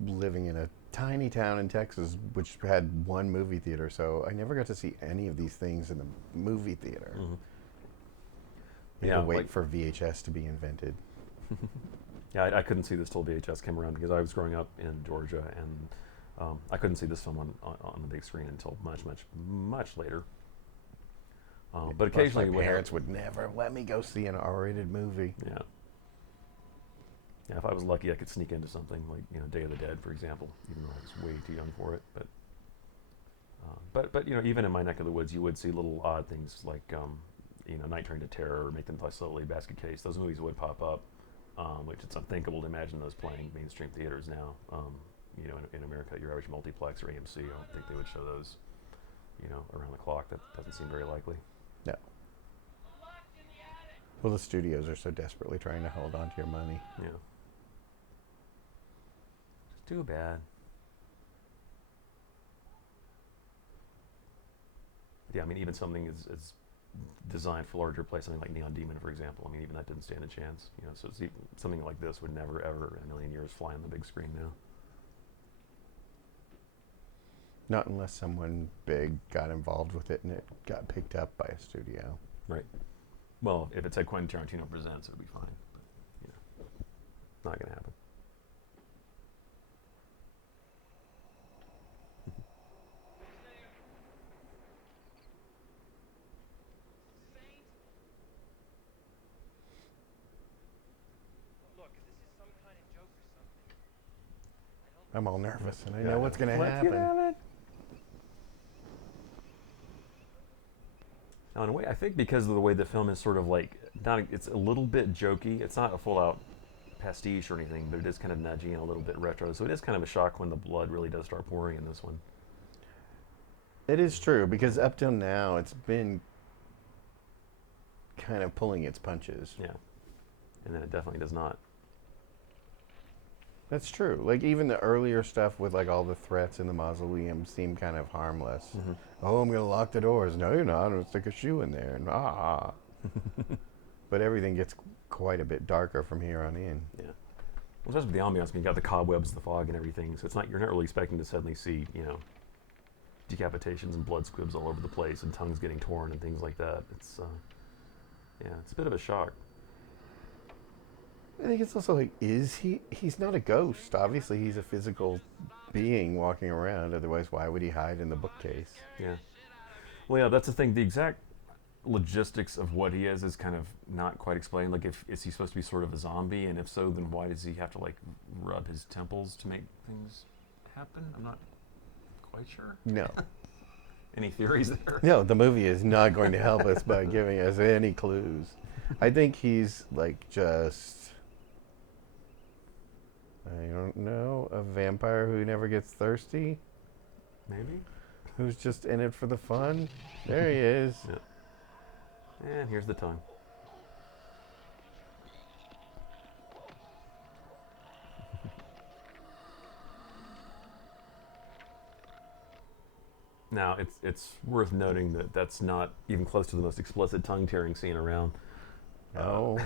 living in a tiny town in Texas, which had one movie theater, so I never got to see any of these things in the movie theater. Mm-hmm. You had to wait for VHS to be invented. Yeah, I couldn't see this till VHS came around, because I was growing up in Georgia, and I couldn't see this film on the big screen until much later. But occasionally, my parents would never let me go see an R-rated movie. Yeah. Yeah, if I was lucky, I could sneak into something like Day of the Dead, for example, even though I was way too young for it. But even in my neck of the woods, you would see little odd things like Night Train to Terror, or Make Them Fly Slowly, Basket Case. Those movies would pop up, which it's unthinkable to imagine those playing mainstream theaters now. In America, your average multiplex or AMC, I don't think they would show those, around the clock. That doesn't seem very likely. No. Well, the studios are so desperately trying to hold on to your money. Yeah. Just too bad. yeah, I mean, even something is designed for larger play, something like Neon Demon, for example. I mean, even that didn't stand a chance. You know, so it's even, something like this would never, ever in a million years fly on the big screen now. Not unless someone big got involved with it and it got picked up by a studio. Right. Well, if it said Quentin Tarantino presents, it would be fine. But, you know, not going to happen. I'm all nervous and I know what's going to happen. Now, in a way, I think because of the way the film is sort of like, it's a little bit jokey. It's not a full-out pastiche or anything, but it is kind of nudgy and a little bit retro. So it is kind of a shock when the blood really does start pouring in this one. It is true, because up till now it's been kind of pulling its punches. Yeah. And then it definitely does not. That's true. Like, even the earlier stuff with, like, all the threats in the mausoleum seemed kind of harmless. Mm-hmm. Oh, I'm going to lock the doors. No, you're not. I'm going to stick a shoe in there. And But everything gets quite a bit darker from here on in. Yeah. Well, especially with the ambiance, I mean, you got the cobwebs, the fog, and everything. So it's not, you're not really expecting to suddenly see, you know, decapitations and blood squibs all over the place and tongues getting torn and things like that. It's, yeah, it's a bit of a shock. I think it's also like, he's not a ghost. Obviously, he's a physical being walking around. Otherwise, why would he hide in the bookcase? Yeah. Well, yeah, that's the thing. The exact logistics of what he is kind of not quite explained. Like, is he supposed to be sort of a zombie? And if so, then why does he have to, like, rub his temples to make things happen? I'm not quite sure. No. Any theories there? No, the movie is not going to help us by giving us any clues. I think he's, like, just... I don't know, a vampire who never gets thirsty? Maybe. Who's just in it for the fun? There he is. Yeah. And here's the tongue. Now, it's worth noting that that's not even close to the most explicit tongue-tearing scene around. Oh,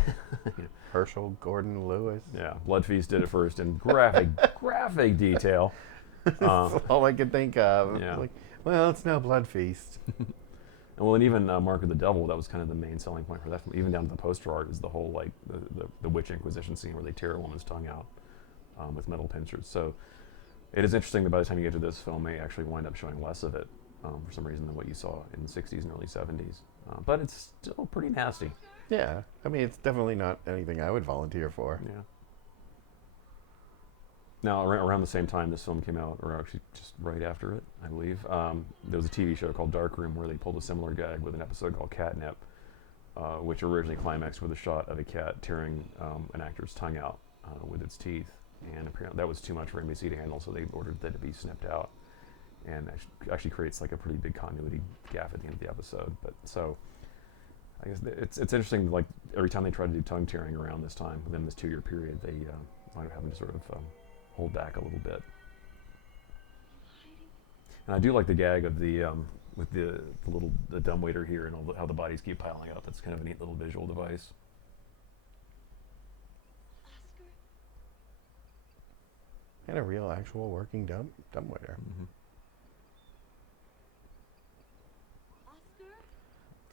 Herschel Gordon Lewis. Yeah, Blood Feast did it first in graphic detail. That's all I could think of. Yeah. Like, well, it's no Blood Feast. And well, and even Mark of the Devil, that was kind of the main selling point for that film. Even down to the poster art is the whole, like, the witch inquisition scene where they tear a woman's tongue out with metal pincers. So it is interesting that by the time you get to this film, they actually wind up showing less of it for some reason than what you saw in the 60s and early 70s. But it's still pretty nasty. Yeah, I mean, it's definitely not anything I would volunteer for. Yeah. Now, around the same time this film came out, or actually just right after it, I believe, there was a TV show called Darkroom where they pulled a similar gag with an episode called Catnip, which originally climaxed with a shot of a cat tearing an actor's tongue out with its teeth. And apparently that was too much for NBC to handle, so they ordered that to be snipped out. And actually creates like a pretty big continuity gap at the end of the episode. But so... I guess it's interesting, like, every time they try to do tongue tearing around this time, within this 2-year period, they wind up having to sort of hold back a little bit. And I do like the gag of the, with the dumbwaiter here and how the bodies keep piling up. It's kind of a neat little visual device. And a real, actual working dumbwaiter. Mm-hmm.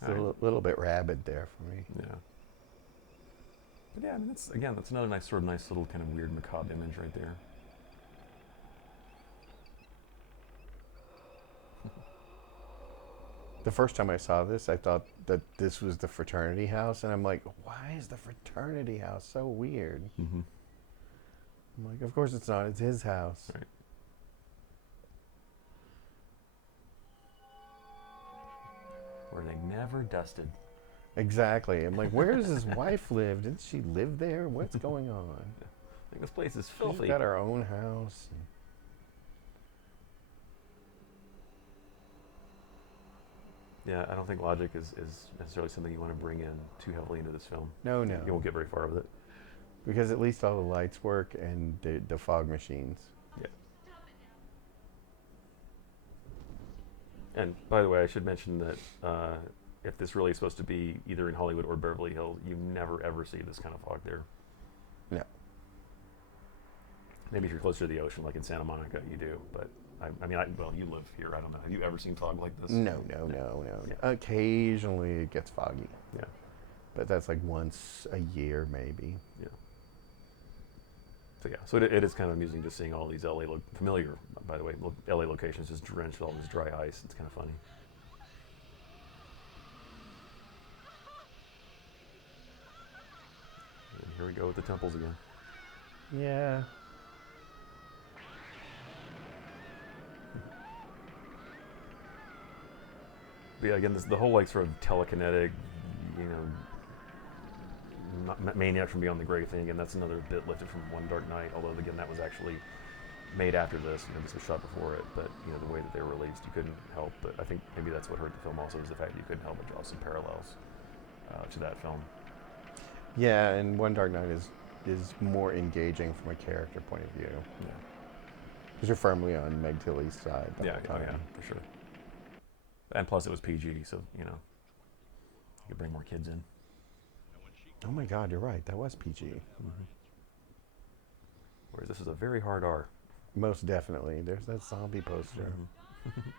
It's a little bit rabid there for me. Yeah. But yeah, I mean, that's another nice little kind of weird macabre image right there. The first time I saw this, I thought that this was the fraternity house, and I'm like, why is the fraternity house so weird? Mm-hmm. I'm like, of course it's not. It's his house. Right. Where they never dusted. Exactly. I'm like, where does his wife live? Didn't she live there? What's going on? I think this place is filthy. She's got her own house. Yeah, I don't think logic is necessarily something you want to bring in too heavily into this film. No. You won't get very far with it. Because at least all the lights work and the fog machines. Yeah. And by the way, I should mention that if this really is supposed to be either in Hollywood or Beverly Hills, you never ever see this kind of fog there. No. Maybe if you're closer to the ocean, like in Santa Monica, you do. But well, you live here. I don't know. Have you ever seen fog like this? No. Yeah. Occasionally it gets foggy. Yeah. But that's like once a year, maybe. Yeah. So yeah, so it is kind of amusing just seeing all these familiar, by the way, LA locations just drenched with all this dry ice. It's kind of funny. And here we go with the temples again. Yeah. But yeah, again, the whole like sort of telekinetic, Maniac from Beyond the Grave thing, and that's another bit lifted from One Dark Night. Although again, that was actually made after this. This was shot before it, but the way that they were released, you couldn't help. But I think maybe that's what hurt the film also, was the fact that you couldn't help but draw some parallels to that film. Yeah, and One Dark Night is more engaging from a character point of view. Yeah. Because you're firmly on Meg Tilly's side. Yeah, for sure. And plus, it was PG, so you could bring more kids in. Oh my God, you're right. That was PG. Mm-hmm. Whereas this is a very hard R. Most definitely. There's that zombie poster. Mm-hmm.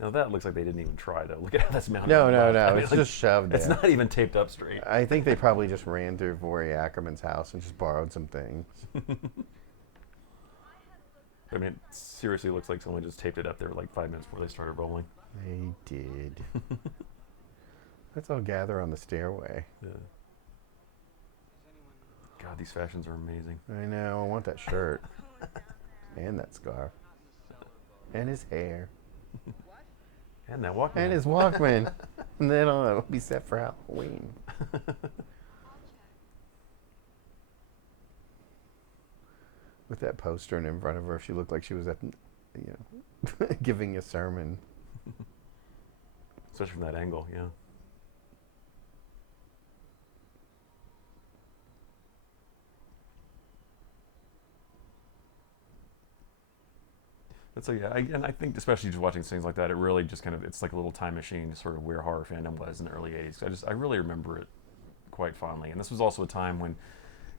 Now that looks like they didn't even try, though. Look at how that's mounted. No. It's just shoved It's in. not even taped up straight. I think they probably just ran through Vori Ackerman's house and just borrowed some things. I mean, it seriously looks like someone just taped it up there like 5 minutes before they started rolling. They did. Let's all gather on the stairway. Yeah. God, these fashions are amazing. I know. I want that shirt. And that scarf. And his hair. And that Walkman. And his Walkman. And then it'll be set for Halloween. With that poster in front of her, she looked like she was at, giving a sermon. Especially from that angle, yeah. And so yeah, I think especially just watching things like that, it really just it's like a little time machine to sort of where horror fandom was in the early 80s. I really remember it quite fondly. And this was also a time when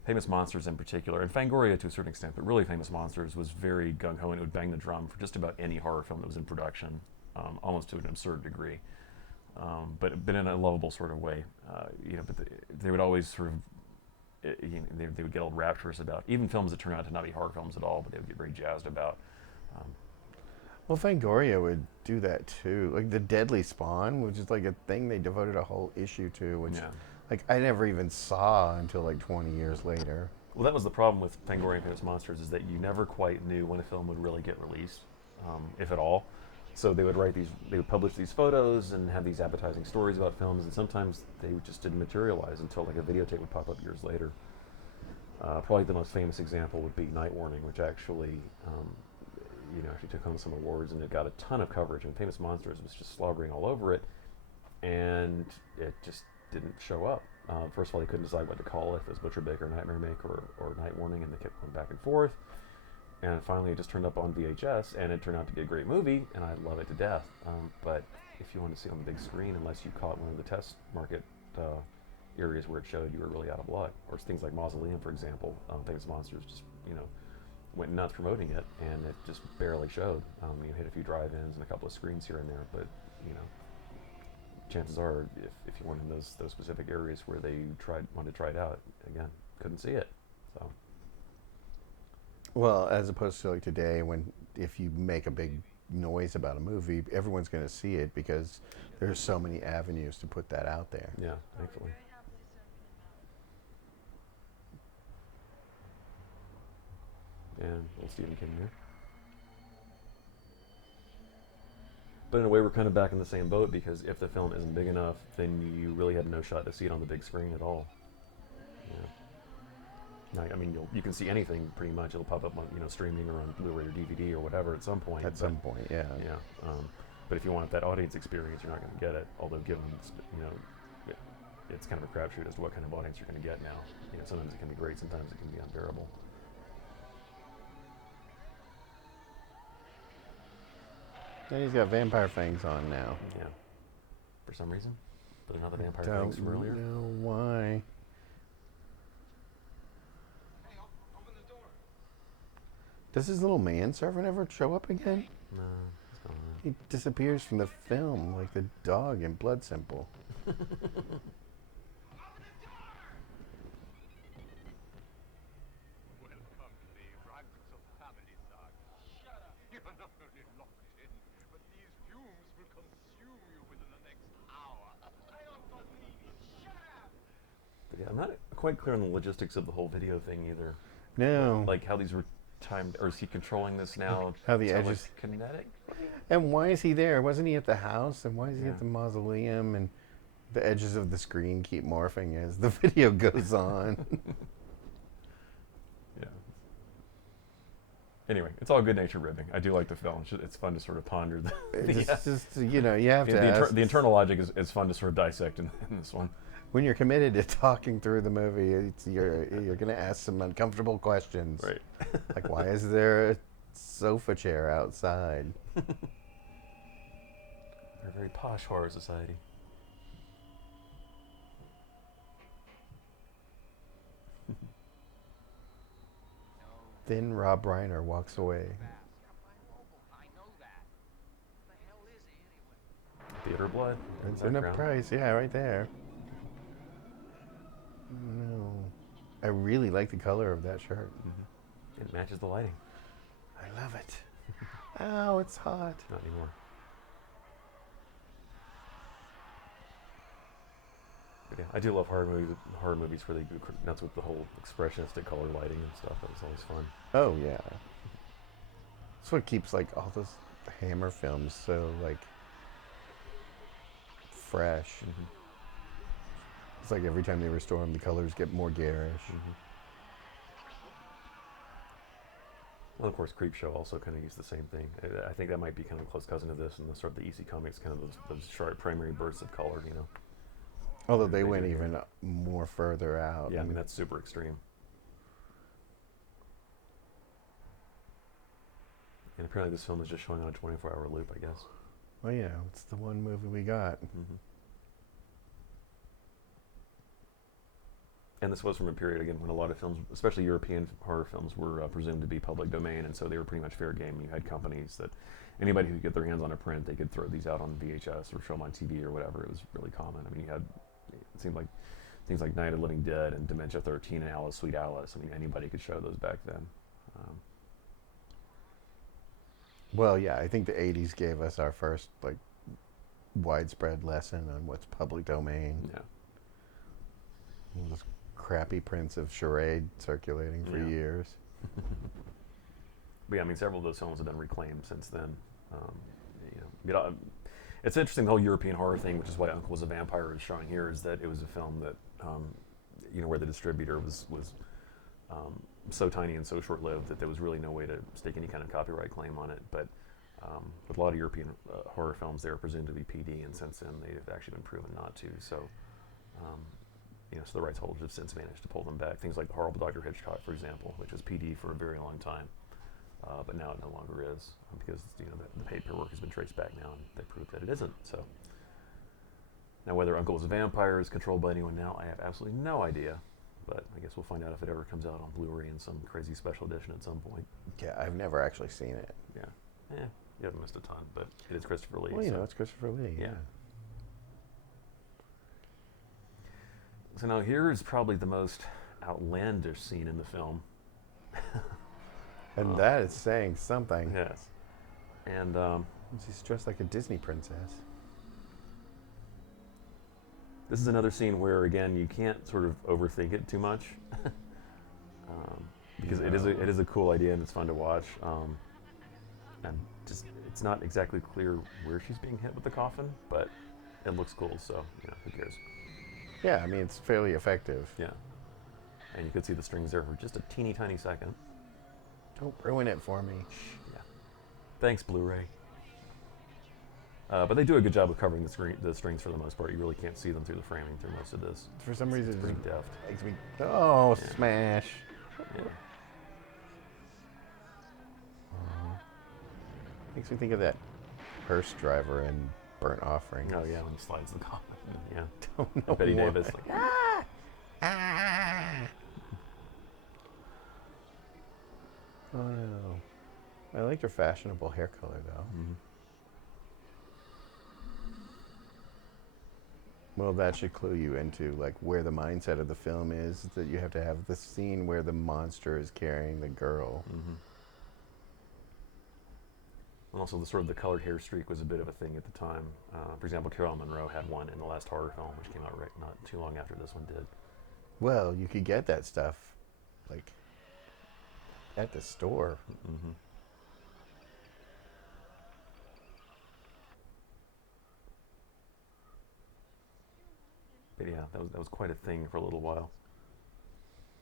Famous Monsters in particular, and Fangoria to a certain extent, but really Famous Monsters was very gung-ho, and it would bang the drum for just about any horror film that was in production, almost to an absurd degree, but in a lovable sort of way. But they would always sort of, they would get all rapturous about even films that turn out to not be horror films at all, but they would get very jazzed about. Well, Fangoria would do that too. Like the Deadly Spawn, which is like a thing they devoted a whole issue to, which like I never even saw until like 20 years later. Well, that was the problem with Fangoria and Famous Monsters, is that you never quite knew when a film would really get released, if at all. So they would publish these photos and have these appetizing stories about films, and sometimes they just didn't materialize until like a videotape would pop up years later. Probably the most famous example would be Night Warning, which actually took home some awards, and it got a ton of coverage, and Famous Monsters was just slobbering all over it, and it just didn't show up. First of all, they couldn't decide what to call it, if it was Butcher Baker, Nightmare Maker, or Night Warning, and they kept going back and forth, and finally it just turned up on VHS, and it turned out to be a great movie, and I love it to death, but if you wanted to see it on the big screen, unless you caught one of the test market areas where it showed, you were really out of luck. Or things like Mausoleum, for example. Famous Monsters just, went nuts promoting it, and it just barely showed. You hit a few drive-ins and a couple of screens here and there, but chances are, if you weren't in those specific areas where they wanted to try it out, again, couldn't see it. So. Well, as opposed to like today, when if you make a big noise about a movie, everyone's going to see it because there's so many avenues to put that out there. Yeah, thankfully. And old Stephen King there. But in a way, we're kind of back in the same boat, because if the film isn't big enough, then you really have no shot to see it on the big screen at all. Yeah. I mean, you can see anything pretty much. It'll pop up on streaming or on Blu-ray or DVD or whatever at some point. At some point, yeah. Yeah. But if you want that audience experience, you're not going to get it. Although, given it's kind of a crapshoot as to what kind of audience you're going to get now. Sometimes it can be great, sometimes it can be unbearable. And he's got vampire fangs on now. Yeah. For some reason. But they're not the vampire Don't fangs from earlier. know why. Does his little manservant ever show up again? No, it's gone. He disappears from the film like the dog in Blood Simple. But yeah, I'm not quite clear on the logistics of the whole video thing either. No. Like how these were timed, or is he controlling this now? How the Sound edges. like kinetic? And why is he there? Wasn't he at the house? And why is he Yeah. at the mausoleum? And the edges of the screen keep morphing as the video goes on. Yeah. Anyway, it's all good natured ribbing. I do like the film. It's fun to sort of ponder the. It's just, you know, you have to ask. The internal logic is fun to sort of dissect in this one. When you're committed to talking through the movie, you're going to ask some uncomfortable questions. Right. Like, why is there a sofa chair outside? We're a very posh horror society. Then Rob Reiner walks away. Theater blood. It's in the price, yeah, right there. No, I really like the color of that shirt. Mm-hmm. It matches the lighting. I love it. Ow, it's hot. Not anymore. But yeah, I do love horror movies where they go nuts with the whole expressionistic color lighting and stuff. That's always fun. Oh yeah. That's what keeps like all those Hammer films so like fresh. Mm-hmm. It's like every time they restore them, the colors get more garish. Mm-hmm. Well, of course, Creepshow also kind of used the same thing. I think that might be kind of a close cousin to this, and the sort of the EC Comics kind of those sharp primary bursts of color, you know. Although they went even more further out. Yeah, I mean that's super extreme. And apparently this film is just showing on a 24-hour loop, I guess. Well, yeah, it's the one movie we got. Mm-hmm. And this was from a period, again, when a lot of films, especially European horror films, were presumed to be public domain, and so they were pretty much fair game. You had companies that anybody who could get their hands on a print, they could throw these out on VHS or show them on TV or whatever. It was really common. I mean, you had, it seemed like things like Night of the Living Dead and Dementia 13 and Alice, Sweet Alice. I mean, anybody could show those back then. Well, yeah, I think the 80s gave us our first, like, widespread lesson on what's public domain. Yeah. Those crappy prints of Charade circulating for years. But yeah, I mean, several of those films have been reclaimed since then. It's interesting, the whole European horror thing, which is why Uncle Was a Vampire is showing here, is that it was a film that, where the distributor was so tiny and so short-lived that there was really no way to stake any kind of copyright claim on it. But with a lot of European horror films, they were presumed to be PD, and since then they've actually been proven not to. So, so the rights holders have since managed to pull them back. Things like The Horrible Dr. Hitchcock, for example, which was PD for a very long time, but now it no longer is because the paperwork has been traced back now, and they proved that it isn't. So now, whether Uncle Was a Vampire is controlled by anyone now, I have absolutely no idea. But I guess we'll find out if it ever comes out on Blu-ray in some crazy special edition at some point. Yeah, I've never actually seen it. Yeah. You haven't missed a ton, but it is Christopher Lee. Well, it's Christopher Lee. Yeah. So now here is probably the most outlandish scene in the film. And that is saying something. Yes. And she's dressed like a Disney princess. this is another scene where, again, you can't sort of overthink it too much, because it is a cool idea and it's fun to watch. And just it's not exactly clear where she's being hit with the coffin, but it looks cool. So who cares? Yeah, I mean it's fairly effective. Yeah. And you could see the strings there for just a teeny tiny second. Don't ruin it for me. Yeah. Thanks, Blu-ray. But they do a good job of covering the strings for the most part. You really can't see them through the framing through most of this. For some reason, it's pretty deft. Makes me Yeah. smash. Yeah. Makes me think of that hearse driver in Burnt Offering. Oh yeah, when he slides the coffin. Yeah. Don't know And Betty why. Davis. Like, Ah! Oh no. I liked her fashionable hair color though. mhm. Well, that should clue you into like where the mindset of the film is, that you have to have the scene where the monster is carrying the girl. Mm-hmm. And also, the sort of the colored hair streak was a bit of a thing at the time. For example, Carol Monroe had one in the last horror film, which came out not too long after this one did. Well, you could get that stuff like at the store. Mm-hmm. But yeah, that was quite a thing for a little while.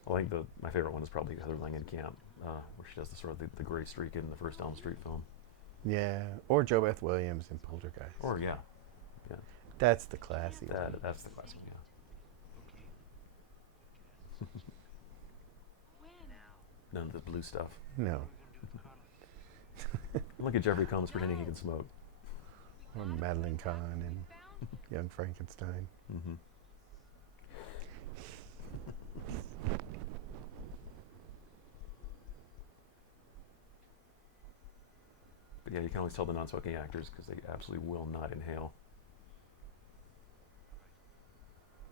I think my favorite one is probably Heather Langenkamp, where she does the sort of the gray streak in the first Elm Street film. Yeah, or Jo Beth Williams in Poltergeist. Or yeah. That's the classy one. That's the classic, yeah. None of the blue stuff. No. Look at Jeffrey Combs pretending he can smoke. Or Madeline Kahn and Young Frankenstein. Mm-hmm. But yeah, you can always tell the non-smoking actors because they absolutely will not inhale.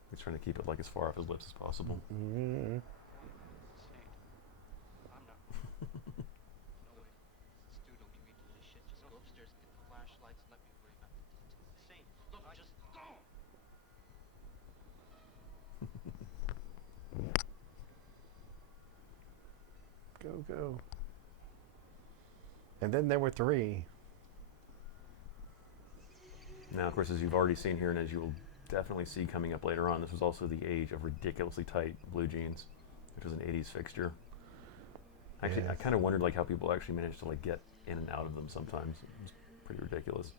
He's trying to keep it like as far off his lips as possible. Mm. Go. And then there were 3. Now, of course, as you've already seen here, and as you will definitely see coming up later on, this was also the age of ridiculously tight blue jeans, which was an 80s fixture. Actually, Yes. I kind of wondered like how people actually managed to like get in and out of them sometimes. It was pretty ridiculous.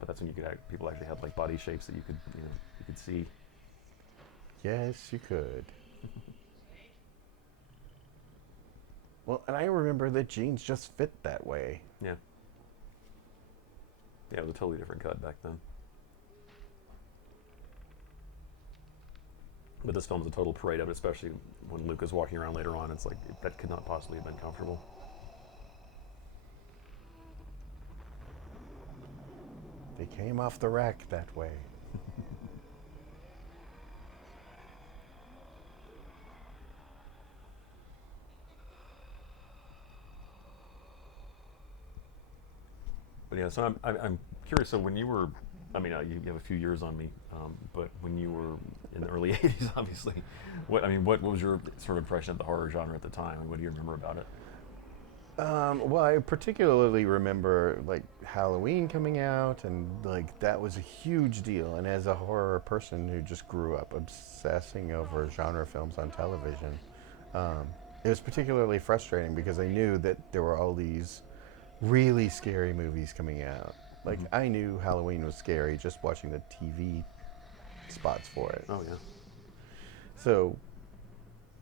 But that's when people actually had like body shapes that you could see. Yes, you could. Well, and I remember that jeans just fit that way. Yeah. Yeah, it was a totally different cut back then. But this film's a total parade of it, especially when Luke is walking around later on. It's like, that could not possibly have been comfortable. They came off the rack that way. But yeah, so I'm curious. So when you were, I mean, you have a few years on me, but when you were in the early '80s, obviously, what was your sort of impression of the horror genre at the time? What do you remember about it? Well, I particularly remember like Halloween coming out, and like that was a huge deal. And as a horror person who just grew up obsessing over genre films on television, it was particularly frustrating because I knew that there were all these really scary movies coming out. Like I knew Halloween was scary just watching the TV spots for it. Oh yeah. So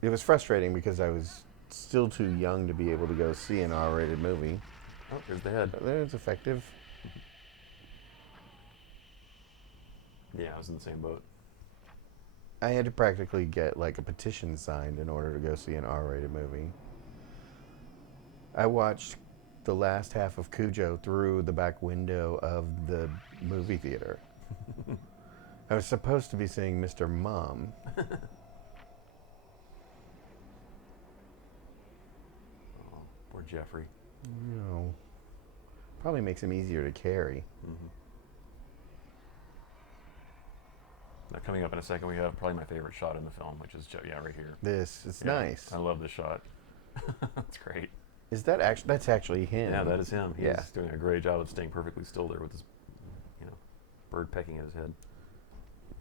it was frustrating because I was still too young to be able to go see an R-rated movie. Oh, there's the head. But it's effective. Yeah, I was in the same boat. I had to practically get like a petition signed in order to go see an R-rated movie. I watched the last half of Cujo through the back window of the movie theater. I was supposed to be seeing Mr. Mom. Oh, poor Jeffrey. No. Probably makes him easier to carry. Mm-hmm. Now, coming up in a second, we have probably my favorite shot in the film, which is right here. This is Yeah, nice. I love this shot. That's great. Is that actually? That's actually him. Yeah, that is him. He's Yeah. doing a great job of staying perfectly still there with his, bird pecking at his head.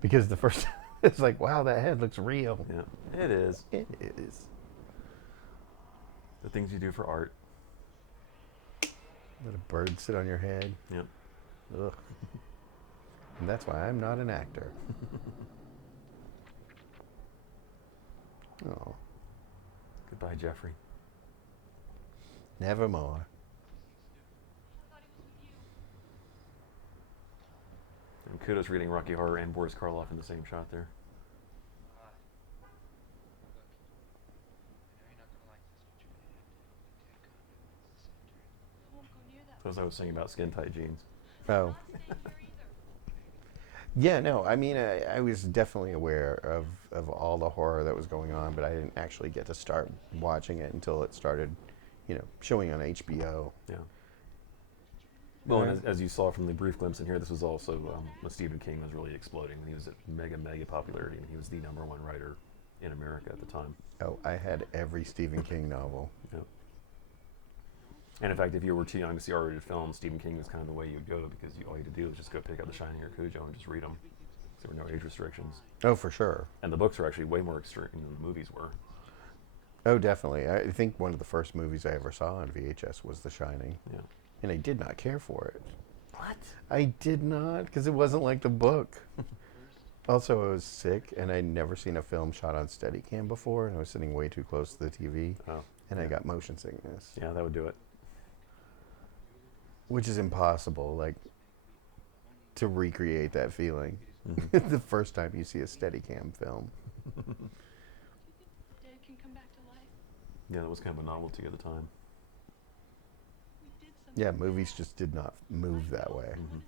Because the first, it's like, wow, that head looks real. Yeah, it is. It is. The things you do for art. Let a bird sit on your head. Yep. Ugh. And that's why I'm not an actor. Oh, Goodbye, Jeffrey. nevermore. And kudos for getting Rocky Horror and Boris Karloff in the same shot there. So as I was saying about skin tight jeans. Oh. Yeah, no, I mean, I was definitely aware of all the horror that was going on, but I didn't actually get to start watching it until it started, showing on HBO. Yeah. Well, and as you saw from the brief glimpse in here, this was also when Stephen King was really exploding. When he was at mega popularity, and he was the #1 writer in America at the time. Oh, I had every Stephen King novel. Yeah. And in fact, if you were too young to see R-rated films, Stephen King was kind of the way you'd go, because all you had to do was just go pick up The Shining or Cujo and just read them. There were no age restrictions. Oh, for sure. And the books are actually way more extreme than the movies were. Oh, definitely. I think one of the first movies I ever saw on VHS was The Shining. Yeah. And I did not care for it. What? I did not, because it wasn't like the book. Also, I was sick, and I'd never seen a film shot on Steadicam before, and I was sitting way too close to the TV, and I got motion sickness. Yeah, that would do it. Which is impossible, like, to recreate that feeling. Mm-hmm. The first time you see a Steadicam film. Dad can come back to life. Yeah, that was kind of a novelty at the time. Yeah, movies just did not move that way. Mm-hmm.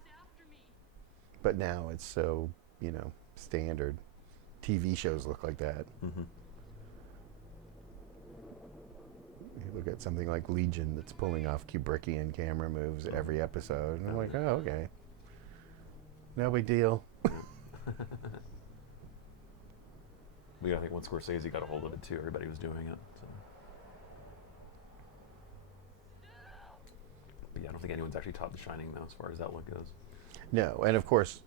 But now it's so, standard. TV shows look like that. Mm-hmm. You look at something like Legion that's pulling off Kubrickian camera moves every episode, and I'm like, oh, okay. No big deal. I think once Scorsese got a hold of it too, everybody was doing it. So. But yeah, I don't think anyone's actually topped The Shining though, as far as that look goes. No, and of course,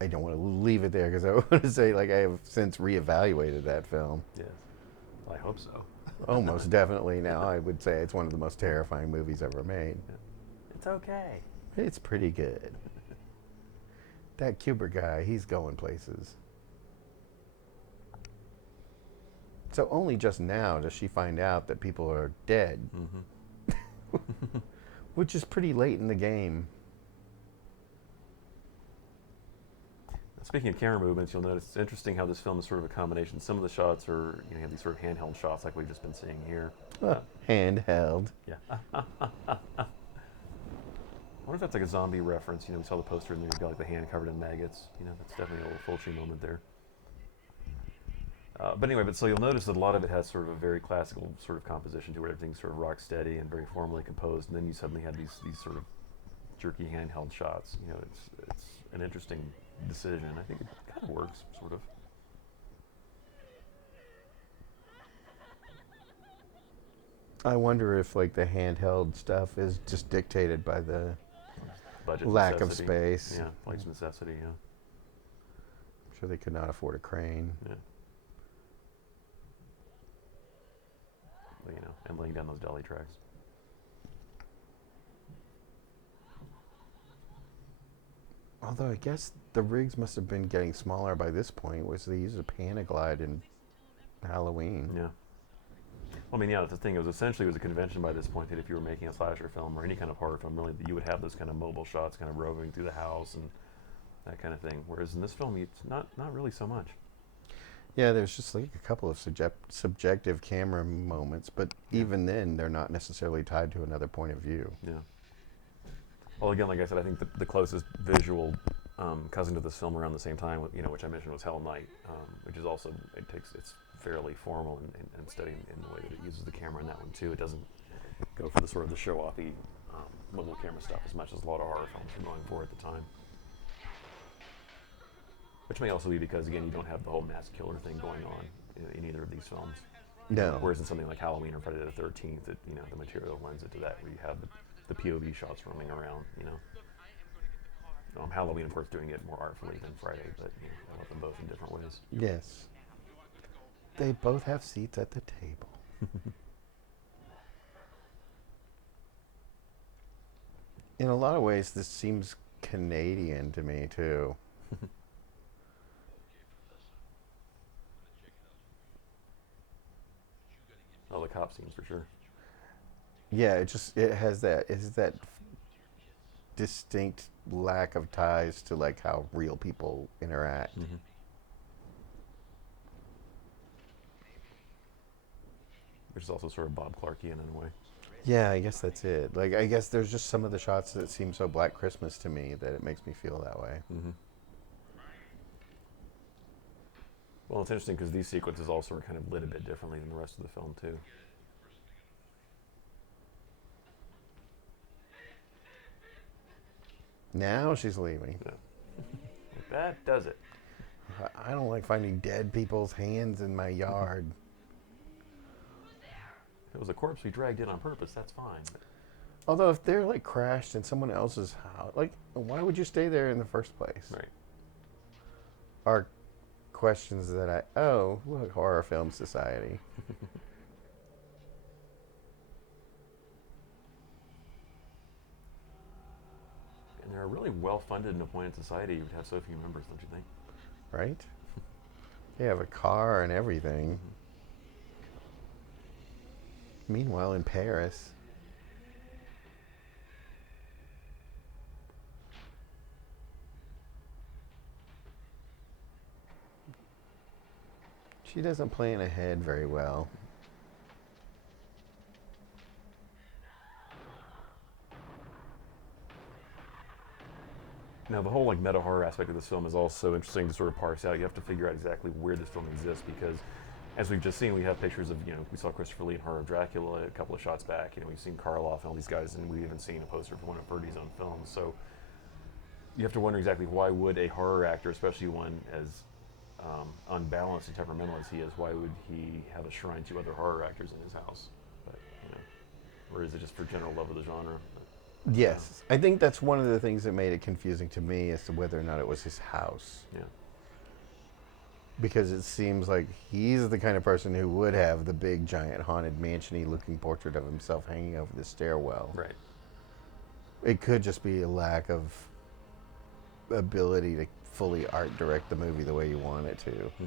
I don't want to leave it there because I want to say, like, I have since reevaluated that film. Yes. Well, I hope so. Almost definitely now. I would say it's one of the most terrifying movies ever made. Yeah. It's okay. It's pretty good. That Kubrick guy, he's going places. So only just now does she find out that people are dead, Mm-hmm. which is pretty late in the game. Speaking of camera movements, you'll notice it's interesting how this film is sort of a combination. Some of the shots are, you have these sort of handheld shots like we've just been seeing here. Handheld. Yeah. I wonder if that's like a zombie reference. We saw the poster and you've got like the hand covered in maggots. That's definitely a little Fulci moment there. But anyway, so you'll notice that a lot of it has sort of a very classical sort of composition to it. Everything's sort of rock steady and very formally composed, and then you suddenly have these sort of jerky handheld shots. It's an interesting decision. I think it kind of works, sort of. I wonder if, like, the handheld stuff is just dictated by the Budget lack of necessity. space. Yeah, like necessity, yeah. I'm sure they could not afford a crane. Yeah. But, and laying down those dolly tracks. Although I guess the rigs must have been getting smaller by this point, was they used a Panaglide in Halloween. Yeah. Well, I mean, yeah, that's the thing. It was a convention by this point that if you were making a slasher film or any kind of horror film, really, that you would have those kind of mobile shots kind of roving through the house and that kind of thing. Whereas in this film, it's not really so much. Yeah, there's just like a couple of subjective camera moments, but even then, they're not necessarily tied to another point of view. Yeah. Well, again, like I said, I think the closest visual cousin to this film around the same time, which I mentioned, was Hell Night, which is also, it's fairly formal and steady in the way that it uses the camera in that one too. It doesn't go for the sort of the show-offy mobile camera stuff as much as a lot of horror films were going for at the time. Which may also be because, again, you don't have the whole mass killer thing going on in either of these films. No. Whereas in something like Halloween or Friday the 13th, the material lends it to that, where you have the POV shots roaming around, Halloween, of course, doing it more artfully than Friday, but I love them both in different ways. Yes. They both have seats at the table. In a lot of ways, this seems Canadian to me, too. Oh, the cop scenes, for sure. Yeah, it has that distinct lack of ties to like how real people interact. Mm-hmm. Which is also sort of Bob Clarkian in a way. Yeah, I guess that's it. Like, I guess there's just some of the shots that seem so Black Christmas to me that it makes me feel that way. Mm-hmm. Well, it's interesting because these sequences also are kind of lit a bit differently than the rest of the film too. Now she's leaving. Yeah. Like that does it. I don't like finding dead people's hands in my yard. If it was a corpse we dragged in on purpose, that's fine. But Although if they're like crashed in someone else's house, like why would you stay there in the first place? right. Are questions that what horror film society. And they're a really well-funded and appointed society. You would have so few members, don't you think? Right? They have a car and everything. Meanwhile, in Paris, she doesn't plan ahead very well. Now, the whole like meta horror aspect of this film is also interesting to sort of parse out. You have to figure out exactly where this film exists because, as we've just seen, we have pictures of we saw Christopher Lee in Horror of Dracula a couple of shots back. We've seen Karloff and all these guys, and we haven't seen a poster for one of Birdie's own films. So you have to wonder exactly why would a horror actor, especially one as unbalanced and temperamental as he is, why would he have a shrine to other horror actors in his house? But or is it just for general love of the genre? Yes, I think that's one of the things that made it confusing to me as to whether or not it was his house. Yeah. Because it seems like he's the kind of person who would have the big, giant, haunted, mansion-y looking portrait of himself hanging over the stairwell. Right. It could just be a lack of ability to fully art direct the movie the way you want it to. Mm-hmm.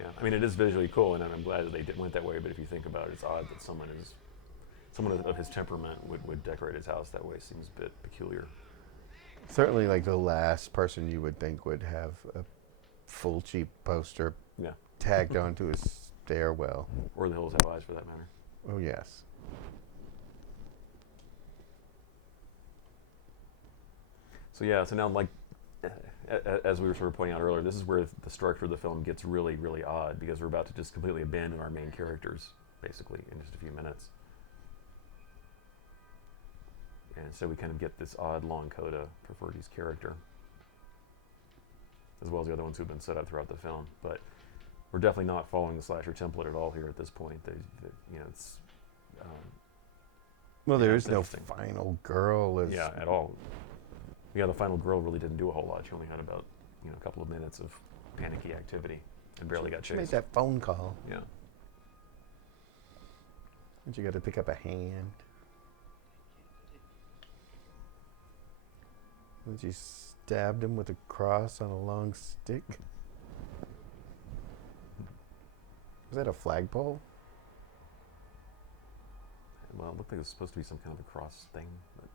Yeah, I mean, it is visually cool, and I'm glad that they went that way. But if you think about it, it's odd that someone of his temperament would decorate his house that way. Seems a bit peculiar. Certainly, like the last person you would think would have a full cheap poster tagged onto his stairwell. Or The Hills Have Eyes, for that matter. Oh, yes. So now, like, as we were sort of pointing out earlier, this is where the structure of the film gets really, really odd, because we're about to just completely abandon our main characters, basically, in just a few minutes. And so we kind of get this odd long coda for Fergie's character, as well as the other ones who've been set up throughout the film. But we're definitely not following the slasher template at all here at this point. It's Well, there is no interesting. final girl. At all. Yeah, the final girl really didn't do a whole lot. She only had about a couple of minutes of panicky activity and barely got She made chased. that phone call. Yeah. And you got to pick up a hand. And she stabbed him with a cross on a long stick. Was that a flagpole? Well, it looked like it was supposed to be some kind of a cross thing. But.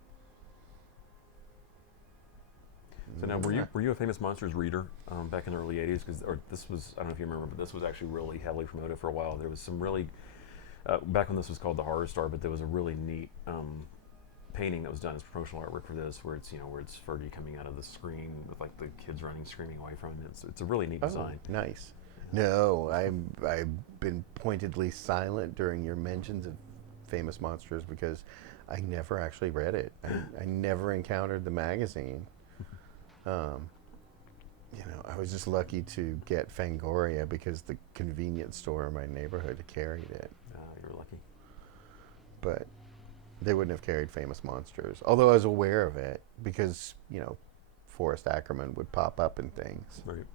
So now, were you a Famous Monsters reader back in the early '80s? Or this was, I don't know if you remember, but this was actually really heavily promoted for a while. There was some really back when this was called the Horror Star, but there was a really neat painting that was done as promotional artwork for this, where it's Fergie coming out of the screen with like the kids running, screaming away from it. It's a really neat design. Nice. No, I've been pointedly silent during your mentions of Famous Monsters because I never actually read it. I never encountered the magazine. I was just lucky to get Fangoria because the convenience store in my neighborhood carried it. You're lucky. But they wouldn't have carried Famous Monsters, although I was aware of it because, Forrest Ackerman would pop up in things. Right.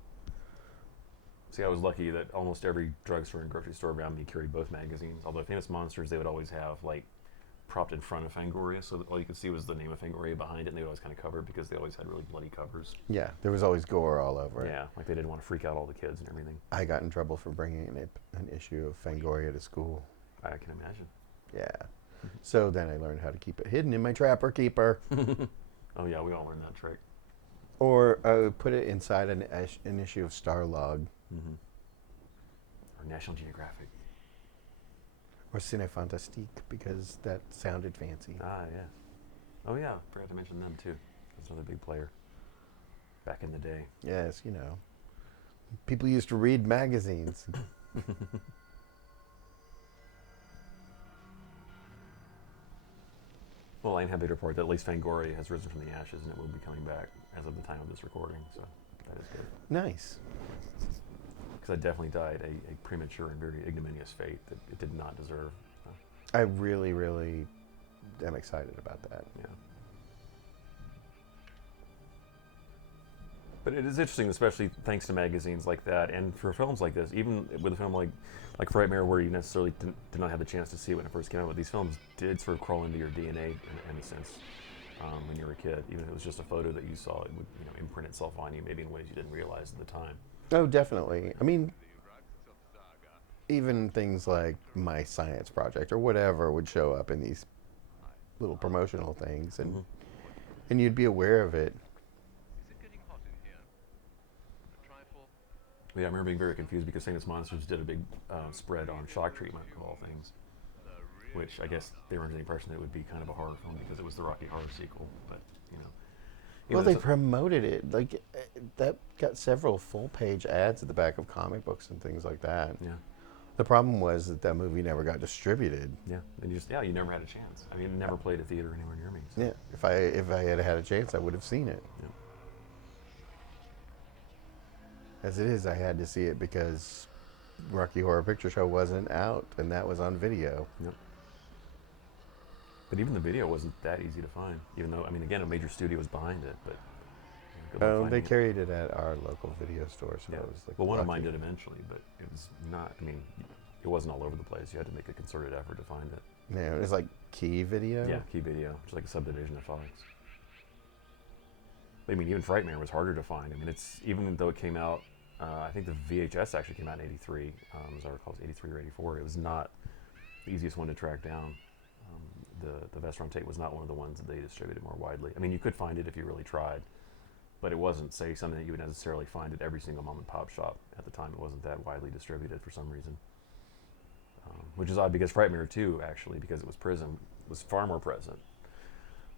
See, I was lucky that almost every drugstore and grocery store around me carried both magazines. Although Famous Monsters, they would always have like propped in front of Fangoria, so that all you could see was the name of Fangoria behind it, and they would always kind of cover it because they always had really bloody covers. Yeah, there was always gore all over it. Yeah, like they didn't want to freak out all the kids and everything. I got in trouble for bringing an issue of Fangoria to school. I can imagine. Yeah. So then I learned how to keep it hidden in my Trapper Keeper. Oh yeah, we all learned that trick. Or put it inside an issue of Starlog Mm-hmm. Or National Geographic. or Cine Fantastique because that sounded fancy. Ah, yeah. Oh yeah, forgot to mention them too. That's another big player back in the day. Yes, people used to read magazines. Well, I'm happy to report that at least Fangoria has risen from the ashes and it will be coming back as of the time of this recording, so that is good. Nice. Because I definitely died a premature and very ignominious fate that it did not deserve. So, I really, really am excited about that. yeah. But it is interesting, especially thanks to magazines like that, and for films like this, even with a film like Frightmare, where you necessarily did not have the chance to see it when it first came out, but these films did sort of crawl into your DNA in a sense when you were a kid. Even if it was just a photo that you saw, it would imprint itself on you, maybe in ways you didn't realize at the time. Oh, definitely. I mean, even things like my science project or whatever would show up in these little promotional things, and Mm-hmm. and you'd be aware of it. Yeah, I remember being very confused because Famous Monsters did a big spread on shock treatment of all things, which I guess they were under the impression that it would be kind of a horror film because it was the Rocky Horror sequel. But Well, even they though promoted it like that got several full-page ads at the back of comic books and things like that. yeah, The problem was that movie never got distributed. yeah, and you never had a chance. I mean, it never played at theater anywhere near me. So. Yeah, if I had had a chance, I would have seen it. Yeah. As it is, I had to see it because Rocky Horror Picture Show wasn't out, and that was on video. Yep. But even the video wasn't that easy to find, even though, I mean, again, a major studio was behind it, but good luck Oh, they finding it. carried it at our local video store, so Yeah. it was like. Well, one of mine lucky. did eventually, but it was not, I mean, it wasn't all over the place. You had to make a concerted effort to find it. Yeah, it was like Key Video. Yeah, Key Video, which is like a subdivision of Fox. I mean, even Frightmare was harder to find. I mean, even though it came out, I think the VHS actually came out in '83, as I recall, it was '83 or '84. It was not the easiest one to track down. The Vestron tape was not one of the ones that they distributed more widely. I mean, you could find it if you really tried, but it wasn't, say, something that you would necessarily find at every single mom and pop shop at the time. It wasn't that widely distributed for some reason, which is odd because Frightmare 2, actually, because it was Prism, was far more present.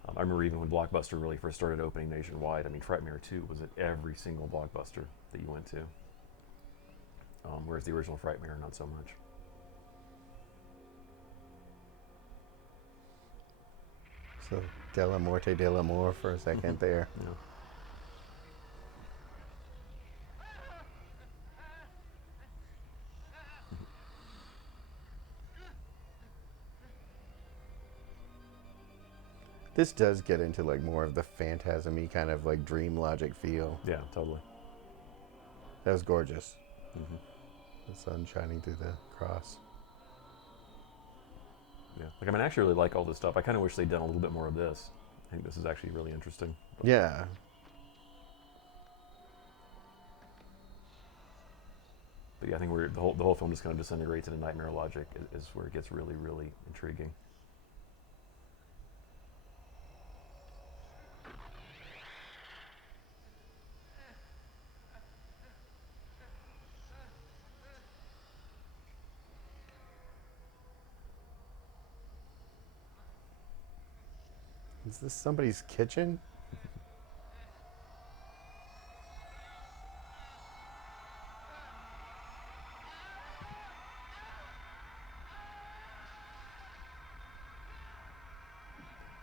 I remember even when Blockbuster really first started opening nationwide, I mean, Frightmare 2 was at every single Blockbuster that you went to, whereas the original Frightmare, not so much. So Della Morte de l'Amore for a second there. Yeah. This does get into like more of the phantasm-y kind of like dream logic feel. Yeah, totally. That was gorgeous. Mm-hmm. The sun shining through the cross. Yeah. Like, I mean, I actually really like all this stuff. I kind of wish they'd done a little bit more of this. I think this is actually really interesting. Yeah. But yeah, I think the whole film just kind of disintegrates into nightmare logic is where it gets really, really intriguing. Is this somebody's kitchen?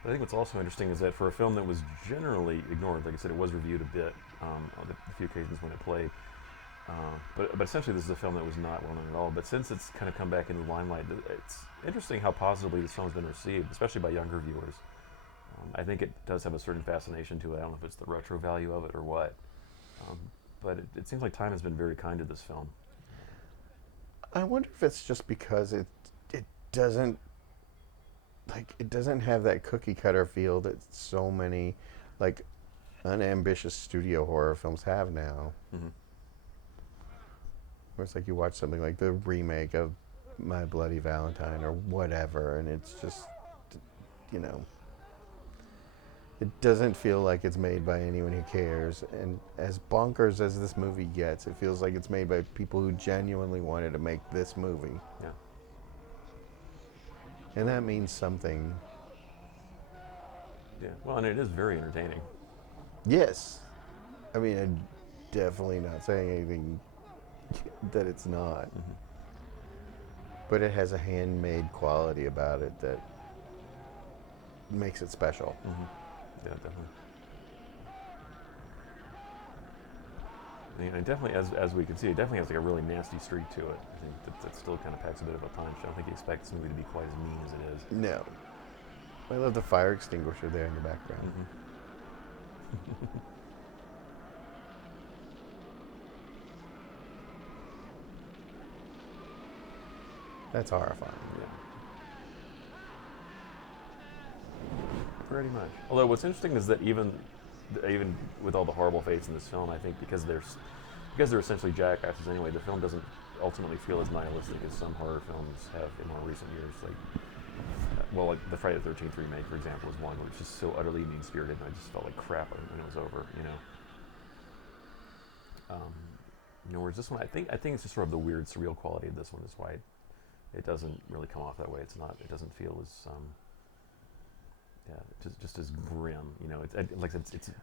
But I think what's also interesting is that for a film that was generally ignored, like I said, it was reviewed a bit on the few occasions when it played. But essentially, this is a film that was not well known at all. But since it's kind of come back into the limelight, it's interesting how positively this film's been received, especially by younger viewers. I think it does have a certain fascination to it. I don't know if it's the retro value of it or what. But it seems like time has been very kind to this film. I wonder if it's just because it doesn't it doesn't have that cookie cutter feel that so many like unambitious studio horror films have now. Mm-hmm. Where it's like you watch something like the remake of My Bloody Valentine or whatever, and it's just, you know, It doesn't feel like it's made by anyone who cares. And as bonkers as this movie gets, it feels like it's made by people who genuinely wanted to make this movie. Yeah. And that means something. Yeah. Well, and it is very entertaining. Yes. I mean, I'm definitely not saying anything that it's not. Mm-hmm. But it has a handmade quality about it that makes it special. Mm-hmm. Yeah, definitely. And definitely, as we can see, it definitely has like a really nasty streak to it. I think that still kind of packs a bit of a punch. I don't think you expect this movie to be quite as mean as it is. No. I love the fire extinguisher there in the background. Mm-hmm. That's horrifying. Yeah. Pretty much. Although what's interesting is that even with all the horrible fates in this film, I think because they're essentially jackasses anyway, the film doesn't ultimately feel as nihilistic as some horror films have in more recent years. Like the Friday the 13th remake, for example, is one which is so utterly mean-spirited, and I just felt like crap when it was over. Whereas this one, I think it's just sort of the weird, surreal quality of this one is why it doesn't really come off that way. It doesn't feel as just as grim.